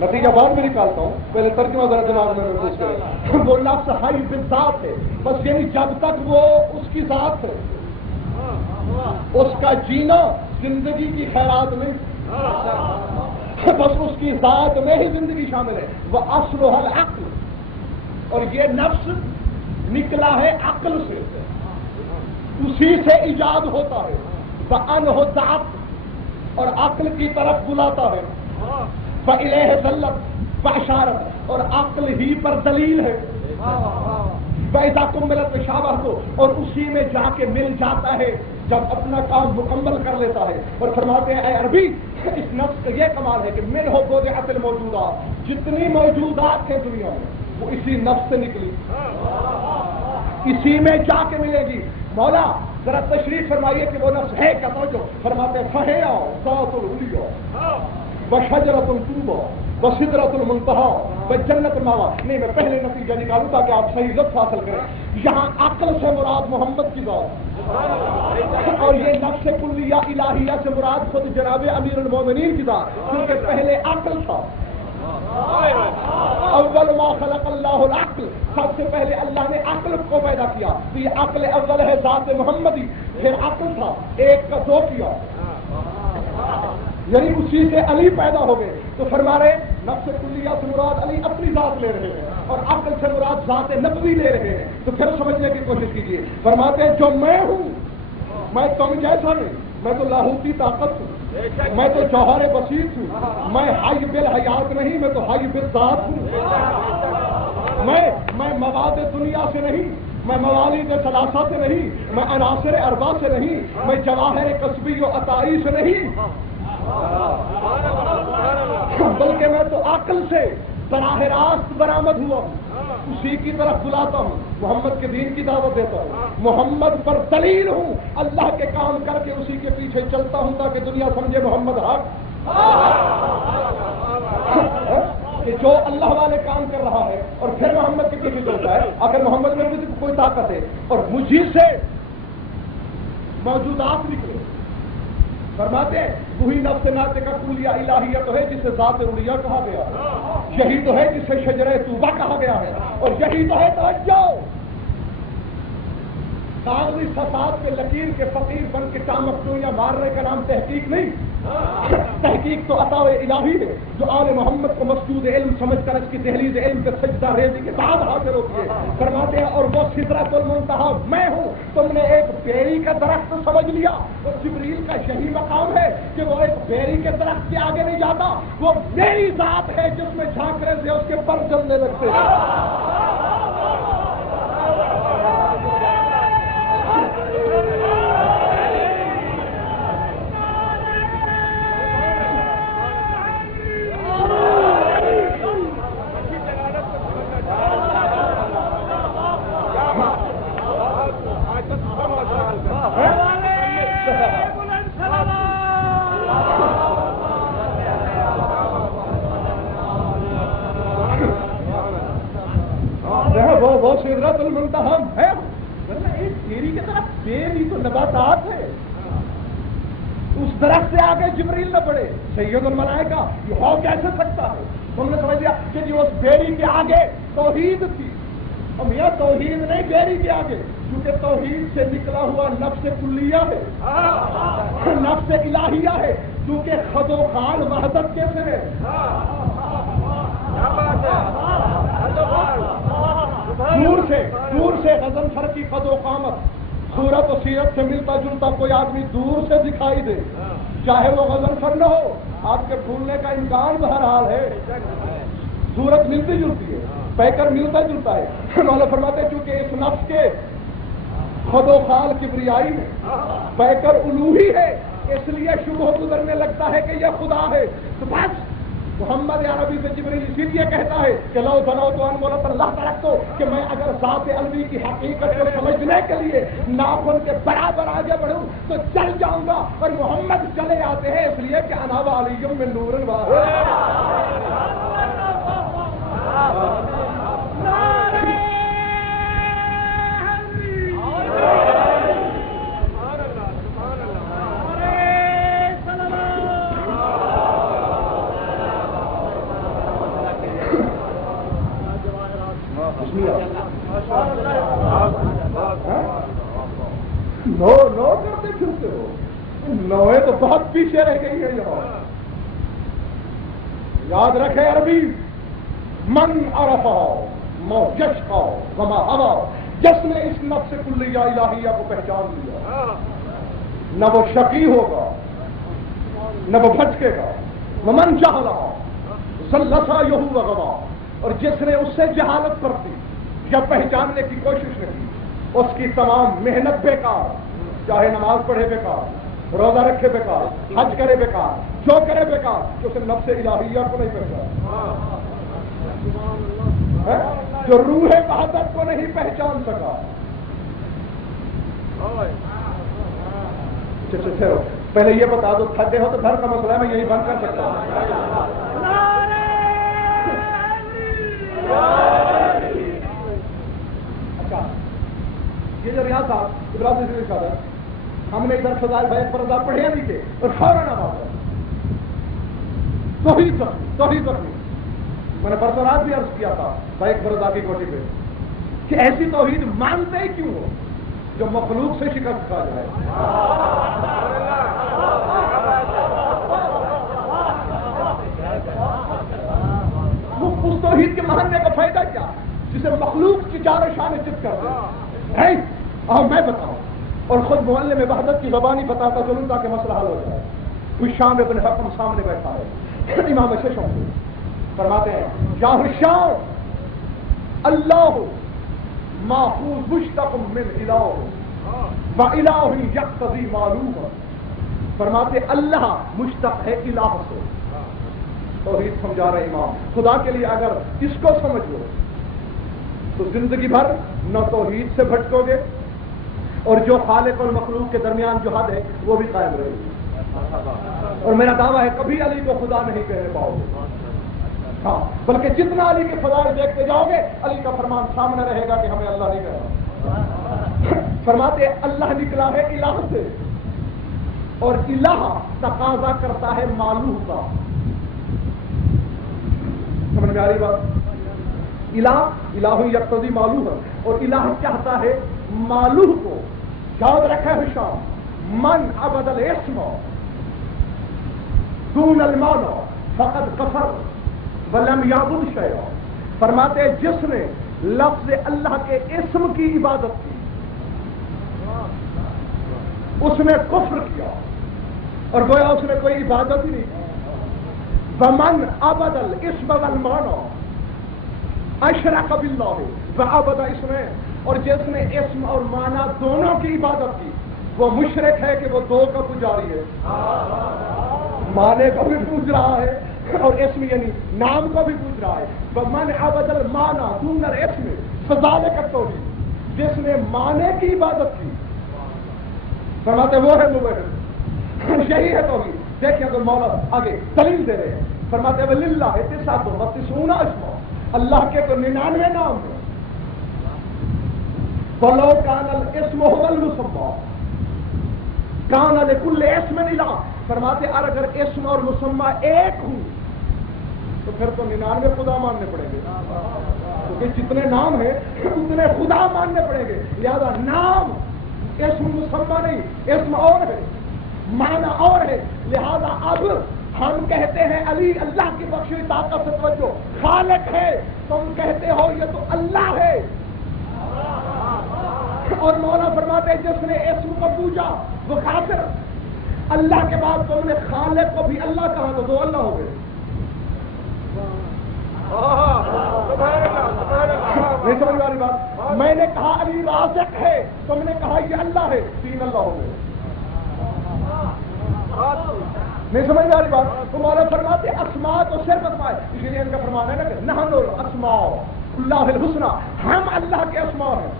نتیجہ بعد میں نکالتا ہوں، پہلے ترجمہ ذرا دماغ میں محسوس کریں، وہ نفس حی بالذات ہے، بس یعنی جب تک وہ اس کی ذات ہے اس کا جینا زندگی کی خیرات نہیں، بس اس کی ذات میں ہی زندگی شامل ہے، وہ اصلھا العقل، اور یہ نفس نکلا ہے عقل سے، اسی سے ایجاد ہوتا ہے، فَأَنْهُ الدَّعَتْ، اور عقل کی طرف بلاتا ہے، فَإِلَيْهِ دَلَّتْ فَأَشَارَتْ، اور عقل ہی پر دلیل ہے، وَإِذَا كُمِّلَتْ بِشَابَهُ، اور اسی میں جا کے مل جاتا ہے جب اپنا کام مکمل کر لیتا ہے۔ اور فرماتے ہیں اے عربی اس نفس کا یہ کمال ہے کہ منہ بودعت الموجودات، جتنی موجودات ہیں دنیا میں وہ اسی نفس سے نکلی، اسی میں جا کے ملے گی۔ مولا ذرا تشریف فرمائیے کہ وہ نفس ہے کیا؟ توجہ فرماتے ہیں فہیا ذات العلیہ، وشجرۃ الطوبى وسدرۃ المنتہی وجنۃ المأوى. نہیں، میں پہلے نتیجہ نکالوں تاکہ آپ صحیح لطف حاصل کریں. یہاں عقل سے مراد محمد کی ذات، اور یہ نفس کلیہ الہیہ سے مراد خود جناب امیر المومنین کی ذات، کیونکہ پہلے عقل تھا. اول ما خلق اللہ العقل، سب سے پہلے اللہ نے عقل کو پیدا کیا. تو یہ عقل اول ہے ذات محمدی. پھر عقل تھا، ایک کا دو کیا، یعنی اسی سے علی پیدا ہو گئے. تو فرما رہے نفس کلیہ سے مراد علی اپنی ذات لے رہے ہیں، اور عقل سے مراد ذات نبوی لے رہے ہیں. تو پھر سمجھنے کی کوشش کیجیے. فرماتے ہیں جو میں ہوں، میں تم جیسا نہیں، میں تو لاہوتی طاقت ہوں، میں تو جوہر بسیط ہوں، میں حی بالحیات نہیں، میں تو حی بالذات ہوں. میں مواد دنیا سے نہیں، میں موالید ثلاثہ سے نہیں، میں عناصر اربع سے نہیں، میں جواہر کسبی و عطائی سے نہیں، بلکہ میں تو عقل سے براہ راست برآمد ہوا ہوں. اسی کی طرف بلاتا ہوں، محمد کے دین کی دعوت دیتا ہوں، محمد پر دلیل ہوں، اللہ کے کام کر کے اسی کے پیچھے چلتا ہوں تاکہ دنیا سمجھے محمد حق، کہ جو اللہ والے کام کر رہا ہے اور پھر محمد کے پیچھے چلتا ہے. اگر محمد میں بھی کوئی طاقت ہے اور مجھے سے موجودات نکلے. فرماتے ہیں وہی نفس ناطقہ کلیہ الہیہ تو ہے جسے ذات رلیہ کہا گیا ہے، یہی تو ہے جسے شجرہ طوبہ کہا گیا ہے، اور یہی تو ہے توجہ کاغذی فساد کے لکیر کے فقیر بن کے ٹامکٹویاں مارنے کا نام تحقیق نہیں. تحقیق تو عطا الہی ہے جو آل محمد کو مسجود علم سمجھ کر اس کی دہلیز علم کے سجدہ ریزی کے بعد حاصل ہوتی ہے. فرماتے ہیں اور وہ سدرۃ المنتہی میں ہوں. تم نے ایک بیری کا درخت سمجھ لیا، وہ جبریل کا یہی مقام ہے کہ وہ ایک بیری کے درخت کے آگے نہیں جاتا، وہ میری ذات ہے جس میں جھانکنے سے اس کے پر جلنے لگتے ہیں. وہ سدرۃ المنتہی ہے، ورنہ ایک بیری کی طرف بیری تو نباتات ہے، اس درخت سے آگے جبریل نہ پڑے. سید الملائکہ یہ ہو کیسے سکتا ہے؟ تم نے سمجھ لیا کہ جی اس بیری کے آگے توحید تھی. اور میاں توحید نہیں بیری کے آگے، کیونکہ توحید سے نکلا ہوا نفس کلیہ ہے، نفس الہیہ ہے، کیونکہ خد و خال وحدت کیسے ہے. دور سے غضن فر کی قد و قامت صورت و سیرت سے ملتا جلتا کوئی آدمی دور سے دکھائی دے، چاہے وہ غضن فر نہ ہو، آپ کے بھولنے کا امکان بہرحال ہے. صورت ملتی جلتی ہے، پیکر ملتا جلتا ہے. مولا فرماتے ہیں چونکہ اس نفس کے خد و خال کبریائی میں پیکر الوہی ہے، اس لیے شبہ گزرنے لگتا ہے کہ یہ خدا ہے. تو بس محمد عربی سے جبریل اسی لیے کہتا ہے کہ لو بنو تو انمولت اللہ تعالیٰ تو کہ میں اگر ذات علوی کی حقیقت کو سمجھنے کے لیے ناخن کے برابر آگے بڑھوں تو چل جاؤں گا، اور محمد چلے آتے ہیں اس لیے کہ انا علی من نور نو کرتے پھرتے ہو، نویں تو بہت پیچھے رہ گئی ہے. یہاں یاد رکھے عربی من عرفہ موجشہ وما ہوا، جس نے اس نفس کلیہ الہیہ کو پہچان لیا نہ وہ شقی ہوگا نہ وہ بھٹکے گا. ومن جہلا ذلسا یہو وغوا، اور جس نے اس سے جہالت برتی یا پہچاننے کی کوشش نہیں، اس کی تمام محنت بیکار، چاہے نماز پڑھے بیکار، روزہ رکھے بیکار، حج کرے بیکار، جو کرے بیکار، جو صرف نفس الہیہ کو نہیں پہچانا، جو روح وحدت کو نہیں پہچان سکا. پہلے یہ بتا دو تھکے ہو تو گھر کا مسئلہ ہے، میں یہی بند کر سکتا ہوں۔ اچھا یہ جو ریاض صاحب ابراہیم صاحب ہم نے ادھر فضائل بھائی پردہ پڑھے نہیں تھے اور فوراً آواز توحید رکھنی۔ میں نے برسوں رات بھی عرض کیا تھا بھائی بردا کی کوٹھی پہ کہ ایسی توحید مانتے ہی کیوں ہو جو مخلوق سے شکست کھا جائے۔ اس توحید کے ماننے کا فائدہ کیا جسے مخلوق کی چار شان چت کر دے؟ اور میں بتاؤں اور خود محلے میں وحدت کی زبانی بتاتا چلوں تاکہ مسئلہ حل ہو جائے۔ کوئی شام ابن حکم سامنے بیٹھا ہے، امام ششم فرماتے ہیں یا شام اللہ ماخوذ مشتق من الہ و الہ یقتضی معلوم، فرماتے اللہ مشتق ہے الہ سے۔ توحید سمجھا رہے امام، خدا کے لیے اگر اس کو سمجھ لو تو زندگی بھر نہ توحید سے بھٹکو گے اور جو خالق اور مخلوق کے درمیان جو حد ہے وہ بھی قائم رہے گی، اور میرا دعویٰ ہے کبھی علی کو خدا نہیں کہنے پاؤ گے، ہاں بلکہ جتنا علی کے فضائل دیکھتے جاؤ گے علی کا فرمان سامنے رہے گا کہ ہمیں اللہ نہیں کہنا۔ فرماتے اللہ نکلا ہے الہ سے، اور الہ تقاضا کرتا ہے معلوم کا۔ سمجھ میں آ رہی بات؟ الہ یقتضی معلوم ہے، اور الہ چاہتا ہے معلوم کو۔ یاد رکھے حشام من عبد الاسم دون المعنى فقد کفر ولم یعبد شیئا، فرماتے جس نے لفظ اللہ کے اسم کی عبادت کی اس نے کفر کیا، اور گویا اس نے کوئی عبادت ہی نہیں کی۔ ومن عبد الاسم والمعنى اشرک باللہ وعبد اسمہ، اور جس نے اسم اور معنی دونوں کی عبادت کی وہ مشرک ہے کہ وہ دو کا پجاری ہے، معنی کو بھی پوچھ رہا ہے اور اسم یعنی نام کو بھی پوچھ رہا ہے۔ ومن عبد المعنى دون الاسم فذلک التوحید، جس نے معنی کی عبادت کی فرماتے وہ ہے موحد، یہی ہے توحید۔ دیکھیں تو مولا آگے دلیل دے رہے ہیں، فرماتے وللہ تسعۃ وتسعون اسما، اللہ کے تو 99 نام ہیں۔ ولو کان الاسم هو المسمى کان لکل اسم الہ، فرماتے اگر اسم اور مسمى ایک ہوں تو پھر تو 99 خدا ماننے پڑیں گے، کیونکہ جتنے نام ہیں اتنے خدا ماننے پڑیں گے، لہذا نام اسم مسمى نہیں، اسم اور ہے معنی اور ہے، لہذا اب ہم کہتے ہیں علی اللہ کی بخشی ہوئی طاقت سے توجہ خالق ہے، تم کہتے ہو یہ تو اللہ ہے، اور مولا فرماتے جس نے اسم کو پوجا وہ کافر، اللہ کے بعد تم نے خالق کو بھی اللہ کہا تو دو اللہ ہو گئے۔ نہیں سمجھ والی بات؟ میں نے کہا علی رازق ہے، تم نے کہا یہ اللہ ہے، 3 اللہ ہو گئے۔ نہیں سمجھ میں آ رہی بات؟ تو مولا فرماتے اسماء تو صرف اسماء ہے، اسی لیے ان کا فرمان ہے نا کہ نحن الاسماء اللہ الحسنى، ہم اللہ کے اسماء ہیں،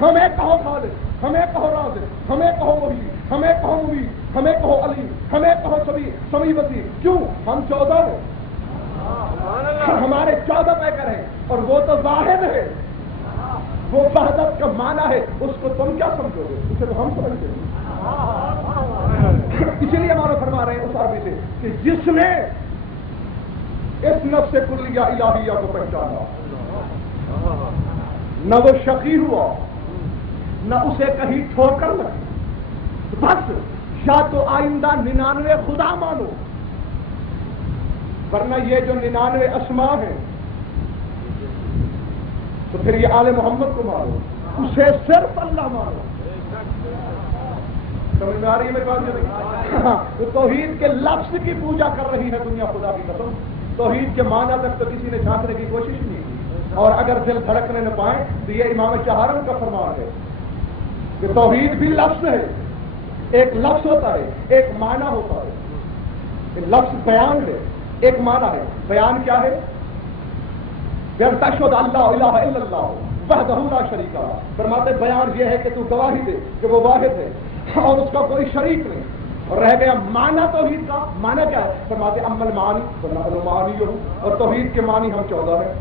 ہمیں کہو خالق، ہمیں کہو رازق، ہمیں کہو محیی، ہمیں کہو ممیت، ہمیں کہو علی، ہمیں کہو سمیع بصیر، کیوں؟ ہم 14 ہیں، ہمارے 14 پیکر ہیں، اور وہ تو واحد ہے، وہ وحدت کا معنی ہے، اس کو تم کیا سمجھو گے؟ اسے تو ہم سمجھتے ہیں۔ اسی لیے ہمارا فرما رہے ہیں اس عربی سے کہ جس نے اس نفس کلیہ الہیہ کو پہچانا نہ وہ شقی ہوا نہ اسے کہیں ٹھوکر لگی، بس یا تو آئندہ 99 خدا مانو، ورنہ یہ جو 99 اسماء ہیں تو پھر یہ آل محمد کو مانو، اسے صرف اللہ مانو۔ سمجھ میں آ رہی ہے میری بات؟ تو توحید کے لفظ کی پوجا کر رہی ہے دنیا، خدا کی قسم توحید کے معنی تک تو کسی نے جھانکنے کی کوشش نہیں کی، اور اگر دل دھڑکنے نہ پائیں تو یہ امام چہارم کا فرمان ہے کہ توحید بھی لفظ ہے، ایک لفظ ہوتا ہے، ایک معنی ہوتا ہے، لفظ بیان ہے، ایک معنی ہے، بیان کیا ہے؟ بیان تشہد اللہ الہ الا اللہ وحدہ لا شریک لہ، فرماتے بیان یہ ہے کہ تو گواہی دے کہ وہ واحد ہے اور اس کا کوئی شریک نہیں، اور رہ گیا معنی توحید کا. معنی کیا ہے؟ فرماتے عمل معنی بنحل معنی ہو، اور توحید کے معنی ہم 14 ہیں.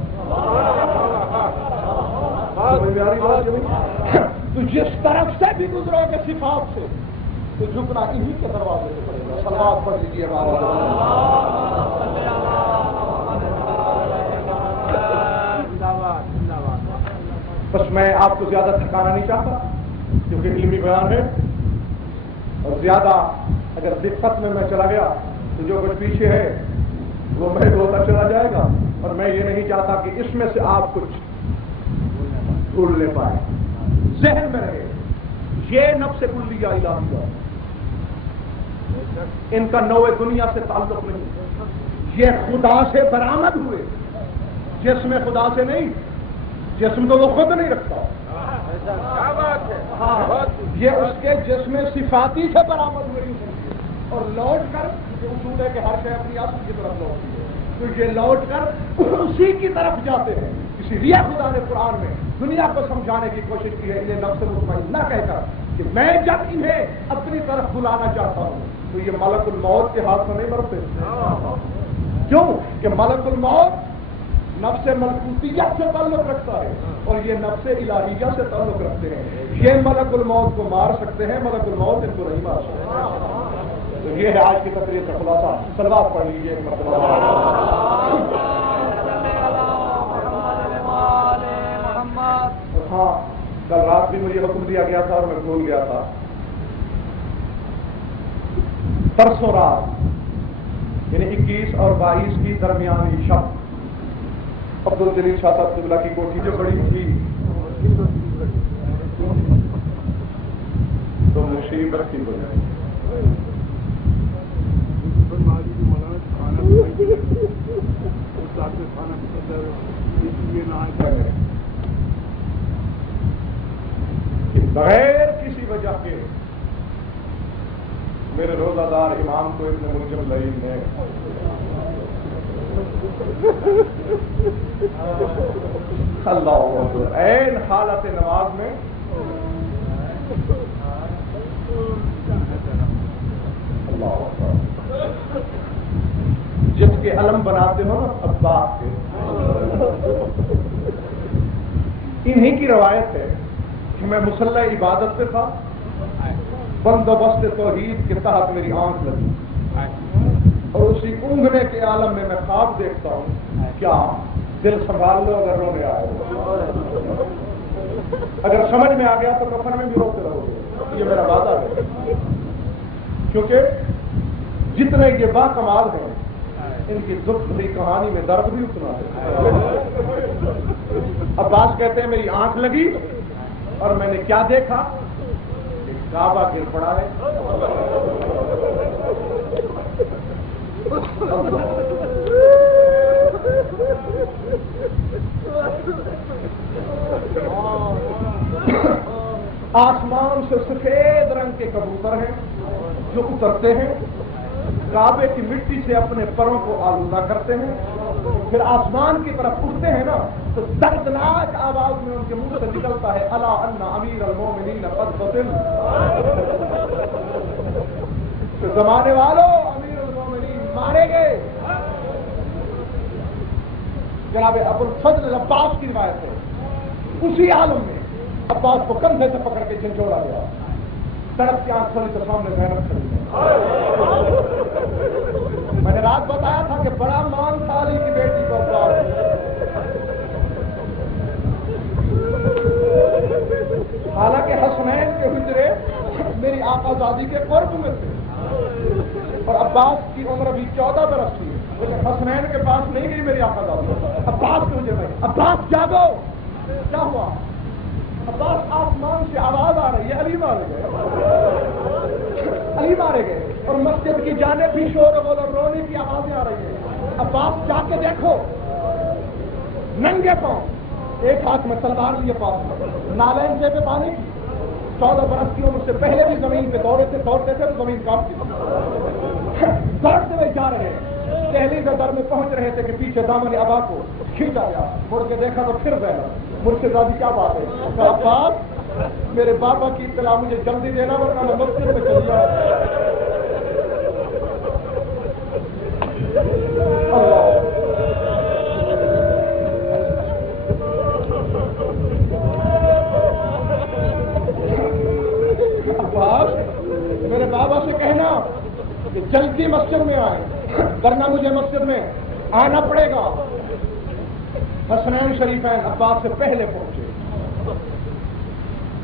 میاری بات تو جس طرف سے بھی گزرو گے صفات سے تو جھکنا انہی کے دروازے سے پڑے گا. صلوات پڑھ لیجیے بس میں آپ کو زیادہ تھکانا نہیں چاہتا کیونکہ علمی بیان ہے، اور زیادہ اگر دقت میں چلا گیا تو جو کچھ پیچھے ہے وہ میں ہوتا چلا جائے گا، اور میں یہ نہیں چاہتا کہ اس میں سے آپ کچھ بھول لے پائے. ذہن میں رہے یہ نفس کلیہ الہیہ، ان کا نوع دنیا سے تعلق نہیں، یہ خدا سے برآمد ہوئے، جسم خدا سے نہیں. جسم تو وہ خود نہیں رکھتا، یہ اس کے جسم صفاتی سے برآمد ہوئی، اور لوٹ کر یہ اصول ہے کہ ہر شے اپنی اصل کی طرف لوٹتی ہے، تو یہ لوٹ کر اسی کی طرف جاتے ہیں. اسی لیے خدا نے قرآن میں دنیا کو سمجھانے کی کوشش کی ہے انہیں نفس مطمئنہ کہہ کر کہ میں جب انہیں اپنی طرف بلانا چاہتا ہوں تو یہ ملک الموت کے ہاتھ میں نہیں مرتے. کیوں کہ ملک الموت نفس ملکوتیت سے تعلق رکھتا ہے اور یہ نفس الہیہ سے تعلق رکھتے ہیں. یہ ملک الموت کو مار سکتے ہیں، ملک الموت ان کو نہیں مار سکتے. تو یہ ہے آج کی تقریر کا خلاصہ. صلوات پڑھ لیجیے ایک مرتبہ. ہاں کل رات بھی مجھے حکم دیا گیا تھا اور میں بھول گیا تھا. پرسوں رات یعنی 21 اور 22 کی درمیانی شب عبدالجلیل شاہ صاحب قبلہ کی کوٹھی جو بڑی تھی تو مصیبت کی بجائے بغیر کسی وجہ کے میرے روزہ دار امام کو ابن ملجم لعین نے اللہ اکبر عین حالت نماز میں اللہ اکبر جس کے علم بناتے ہو نا عباس کے، انہی کی روایت ہے کہ میں مصلی عبادت پہ تھا، بندوبست توحید کے تحت میری آنکھ لگی اور اسی اونگنے کے عالم میں خواب دیکھتا ہوں. کیا دل سنبھال لو اگر رونے آئے، اگر سمجھ میں آ گیا تو کفن میں بھی روتے رہو گے، یہ میرا وعدہ ہے. کیونکہ جتنے یہ با کمال ہیں ان کی دکھ بھری کہانی میں درد بھی اتنا ہے. عباس کہتے ہیں میری آنکھ لگی اور میں نے کیا دیکھا کہ کعبہ گر پڑا ہے. آسمان سے سفید رنگ کے کبوتر ہیں جو اترتے ہیں، کعبے کی مٹی سے اپنے پروں کو آلودہ کرتے ہیں، پھر آسمان کی طرف اٹھتے ہیں نا تو دردناک آواز میں ان کے منہ سے نکلتا ہے الا ان امیر المومنین قد قتل. زمانے والوں امیر المومنین مارے گئے. جناب ابو الفضل عباس کی روایت ہے اسی عالم میں عباس کو کندھے سے پکڑ کے جھنجھوڑا گیا. سڑک کی آنکھ کھلی تو سامنے زینب کھڑی ہے. میں نے رات بتایا تھا کہ بڑا مان تھا علی کی بیٹی کو عباس. حالانکہ حسنین کے حجرے میری آقا زادی کے قرب میں تھے اور عباس کی عمر ابھی 14 برس تھی، لیکن حسنین کے پاس نہیں گئی میری آقا زادی. عباس کے حجرے میں عباس جاگو. کیا ہوا؟ عباس آسمان سے آواز آ رہی ہے علی مارے گئے، علی مارے گئے، اور مسجد کی جانب بھی شور و رونے کی آوازیں آ رہی ہیں. عباس جا کے دیکھو ننگے پاؤں، ایک ہاتھ میں تلوار لیے پاؤں، نالین سے پہ پانی کی. 14 برس کی عمر سے پہلے بھی زمین پہ دوڑتے تھے تو زمین کاپتی تھی. دوڑتے ہوئے جا رہے ہیں، دہلیز در میں پہنچ رہے تھے کہ پیچھے دامن ابا کو کھینچا گیا. مڑ کے دیکھا تو پھر زینب. مجھ سے دادی کیا بات ہے؟ عباس میرے بابا کی اطلاع مجھے جلدی دینا ورنہ میں مسجد میں چل جاؤں. مسجد میں آئے، ورنہ مجھے مسجد میں آنا پڑے گا۔ حسنین شریفین عباس سے پہلے پہنچے۔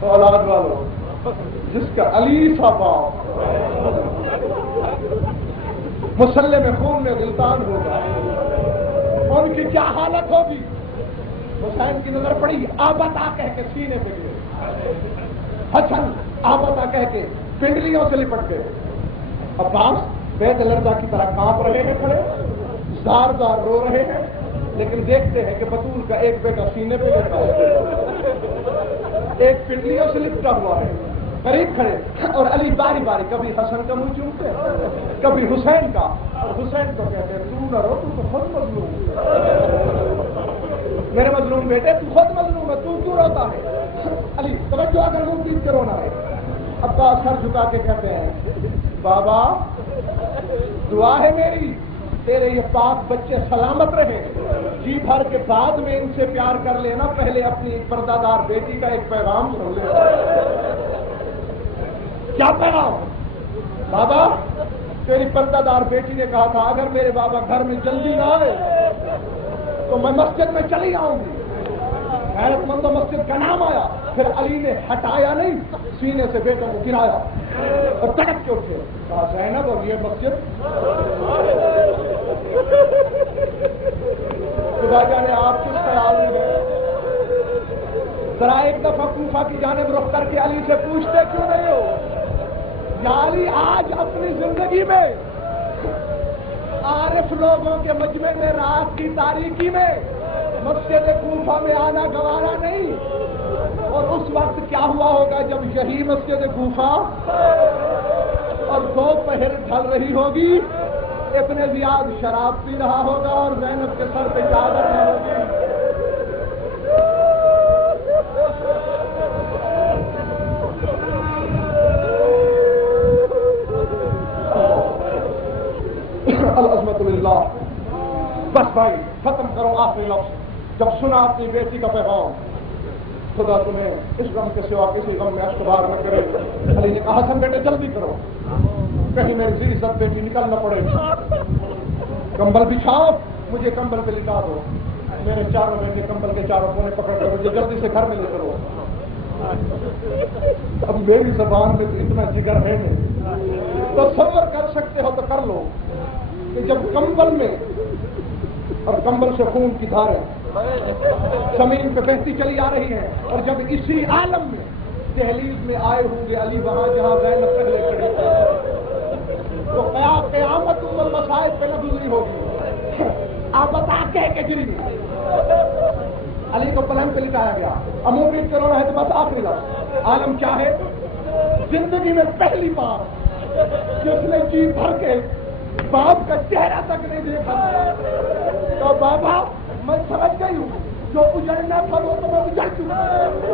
اولاد والوں، جس کا علی سا باپ مسلح میں خون میں غلطان ہوگا، ان کی کیا حالت ہوگی؟ حسین کی نظر پڑی، آبتا کہہ کے سینے پہ گرے، حسن آبتا کہہ کے پنڈلیوں سے لپٹ گئے۔ عباس بیت لرزہ کی طرح کانپ رہے ہیں کھڑے، زار زار رو رہے ہیں، لیکن دیکھتے ہیں کہ بطول کا ایک بیٹا سینے پہ لپٹا ہے، ایک پنڈلیوں سے لپٹا ہوا ہے، قریب کھڑے، اور علی باری باری کبھی حسن کا منہ چومتے کبھی حسین کا، اور حسین کو کہتے ہیں تو نہ رو، تو خود مظلوم میرے مظلوم بیٹے، تو خود مظلوم ہے، تو کیوں روتا ہے؟ علی توجہ اگر منہ پیٹ کے رونا ہے۔ عباس سر جھکا کے کہتے ہیں بابا دعا ہے میری تیرے یہ پاک بچے سلامت رہے، جی بھر کے بعد میں ان سے پیار کر لینا، پہلے اپنی ایک پردہ دار بیٹی کا ایک پیغام سن لے۔ کیا پیغام؟ بابا تیری پردہ دار بیٹی نے کہا تھا اگر میرے بابا گھر میں جلدی نہ آئے تو میں مسجد میں چلی آؤں گی۔ حیرت مند مسجد کا نام آیا، پھر علی نے ہٹایا نہیں، سینے سے بیٹے کو گرایا اور تڑپ کے اٹھے، کہا زینب اور یہ مسجد؟ خدا جانے آپ کس خیال میں گئے؟ ذرا ایک دفعہ کوفہ کی جانب رخ کر کے علی سے پوچھتے کیوں نہیں ہو؟ یا علی آج اپنی زندگی میں عارف لوگوں کے مجمع میں رات کی تاریکی میں مسجد کوفہ میں آنا گوارا نہیں، اور اس وقت کیا ہوا ہوگا جب یہی مسجد کوفہ اور دوپہر ڈھل رہی ہوگی، ابن زیاد شراب پی رہا ہوگا اور زینب کے سر پہ چادر نہ ہوگی۔ العظمت للہ۔ بس بھائی ختم کرو آخری لفظ، جب سنا اپنی بیٹی کا پیغام، خدا تمہیں اس غم کے سوا کسی غم میں اشتبار نہ کرے۔ علی نے کہا حسن بیٹے جلدی کرو، کہیں میری ذی عزت بیٹی نکل نہ پڑے، کمبل بچھاؤ، مجھے کمبل پہ لٹا دو، میرے چاروں بیٹے کمبل کے چاروں کونے پکڑ کر مجھے جلدی سے گھر میں لے چلو۔ اب میری زبان میں تو اتنا جگر ہے نہیں، تصور کر سکتے ہو تو کر لو کہ جب کمبل میں اور کمبل سے خون کی دھاریں زمین پہ بہتی چلی آ رہی ہیں، اور جب اسی عالم میں دہلیز میں آئے ہوں گے علی وہاں جہاں زینب پہلے کھڑی، تو قیامت المصائب پہ نہ گزری ہوگی، آپ بتا کے گری۔ علی کو پلنگ پہ لٹایا گیا، امو پیٹ کرونا ہے تو بس آخری لفظ، عالم چاہے زندگی میں پہلی بار کہ اس نے جی بھر کے باپ کا چہرہ تک نہیں دیکھا، تو بابا میں سمجھ گئی ہوں جو اجڑنا تھا وہ تو میں اجڑ چکا،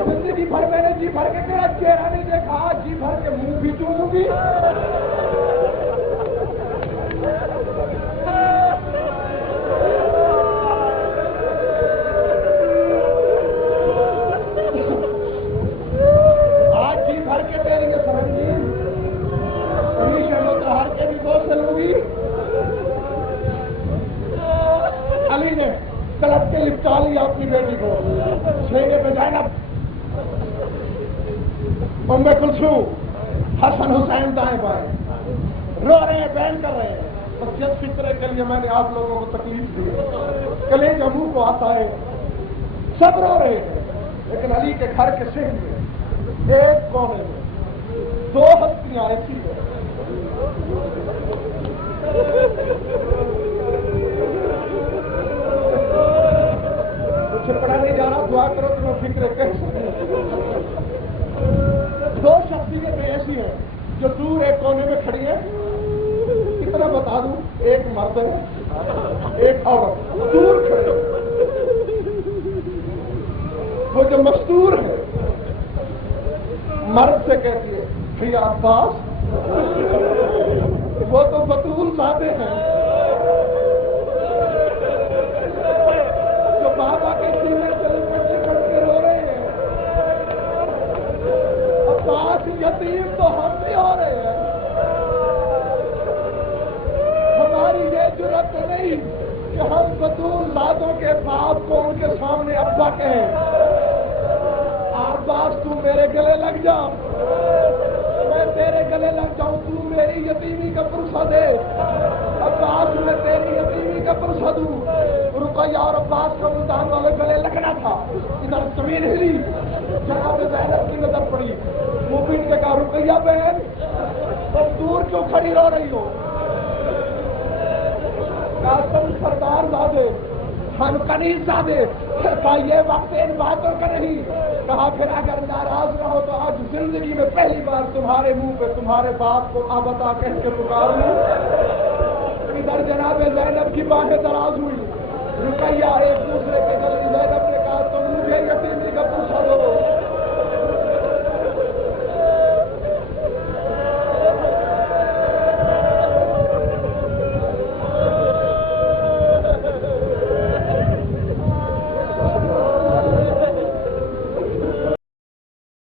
زندگی بھر میں نے جی بھر کے تیرا چہرہ نہیں دیکھا، جی بھر کے منہ بھی چوموں گی۔ آج جی بھر کے تیری یہ سمجھ ہر کے بھی گوشت لوں گی۔ علی نے تڑپ کے لپٹا لیا اپنی بیٹی کو، سینے پہ زینب، ام کلثوم، حسن حسین دائیں بائیں رو رہے ہیں، بین کر رہے ہیں۔ مسجد فطرے کے لیے میں نے آپ لوگوں کو تکلیف دی، کلیجہ منہ کو آتا ہے، سب رو رہے ہیں، لیکن علی کے گھر کے صحن میں ایک کونے میں دو ہستیاں ایسی ہیں، مجھے پڑھا نہیں جا رہا، دعا کرو تو میں فکر کہہ سکوں۔ دو شخصیتیں ایسی ہیں جو دور ایک کونے میں کھڑی ہیں، کتنا بتا دوں، ایک مرد ہے ایک عورت دور کھڑے، وہ جو مستور ہے مرد سے کہتی ہے بھیا عباس، وہ تو بطول زادے ہیں جو بابا کے سینے چل کر کے رو رہے ہیں، عباس یتیم تو ہم بھی ہو رہے ہیں۔ بطول ذاتوں کے باپ کو ان کے سامنے ابا کہیں، عباس تو میرے گلے لگ جا، میں تیرے گلے لگ جاؤں، تو میری یتیمی کا پرسہ دے، عباس میں تیری یتیمی کا پرسہ دوں۔ رقیہ اور عباس کا ملتان والے گلے لگنا تھا، ادھر زمین ہلی، جناب زینب کی نظر پڑی، منہ پیٹ کے کہا رقیہ بہن تم دور کیوں کھڑی رو رہی ہو؟ قاسم سردار زادے، ہم کنیز زادے، کہا یہ وقت ان باتوں کا نہیں، کہا پھر اگر ناراض نہ ہو تو آج زندگی میں پہلی بار تمہارے منہ پہ تمہارے باپ کو آبتا کہہ کے پکاروں۔ ادھر جناب زینب کی باہیں دراز ہوئی، رقیہ ایک دوسرے کے گلے،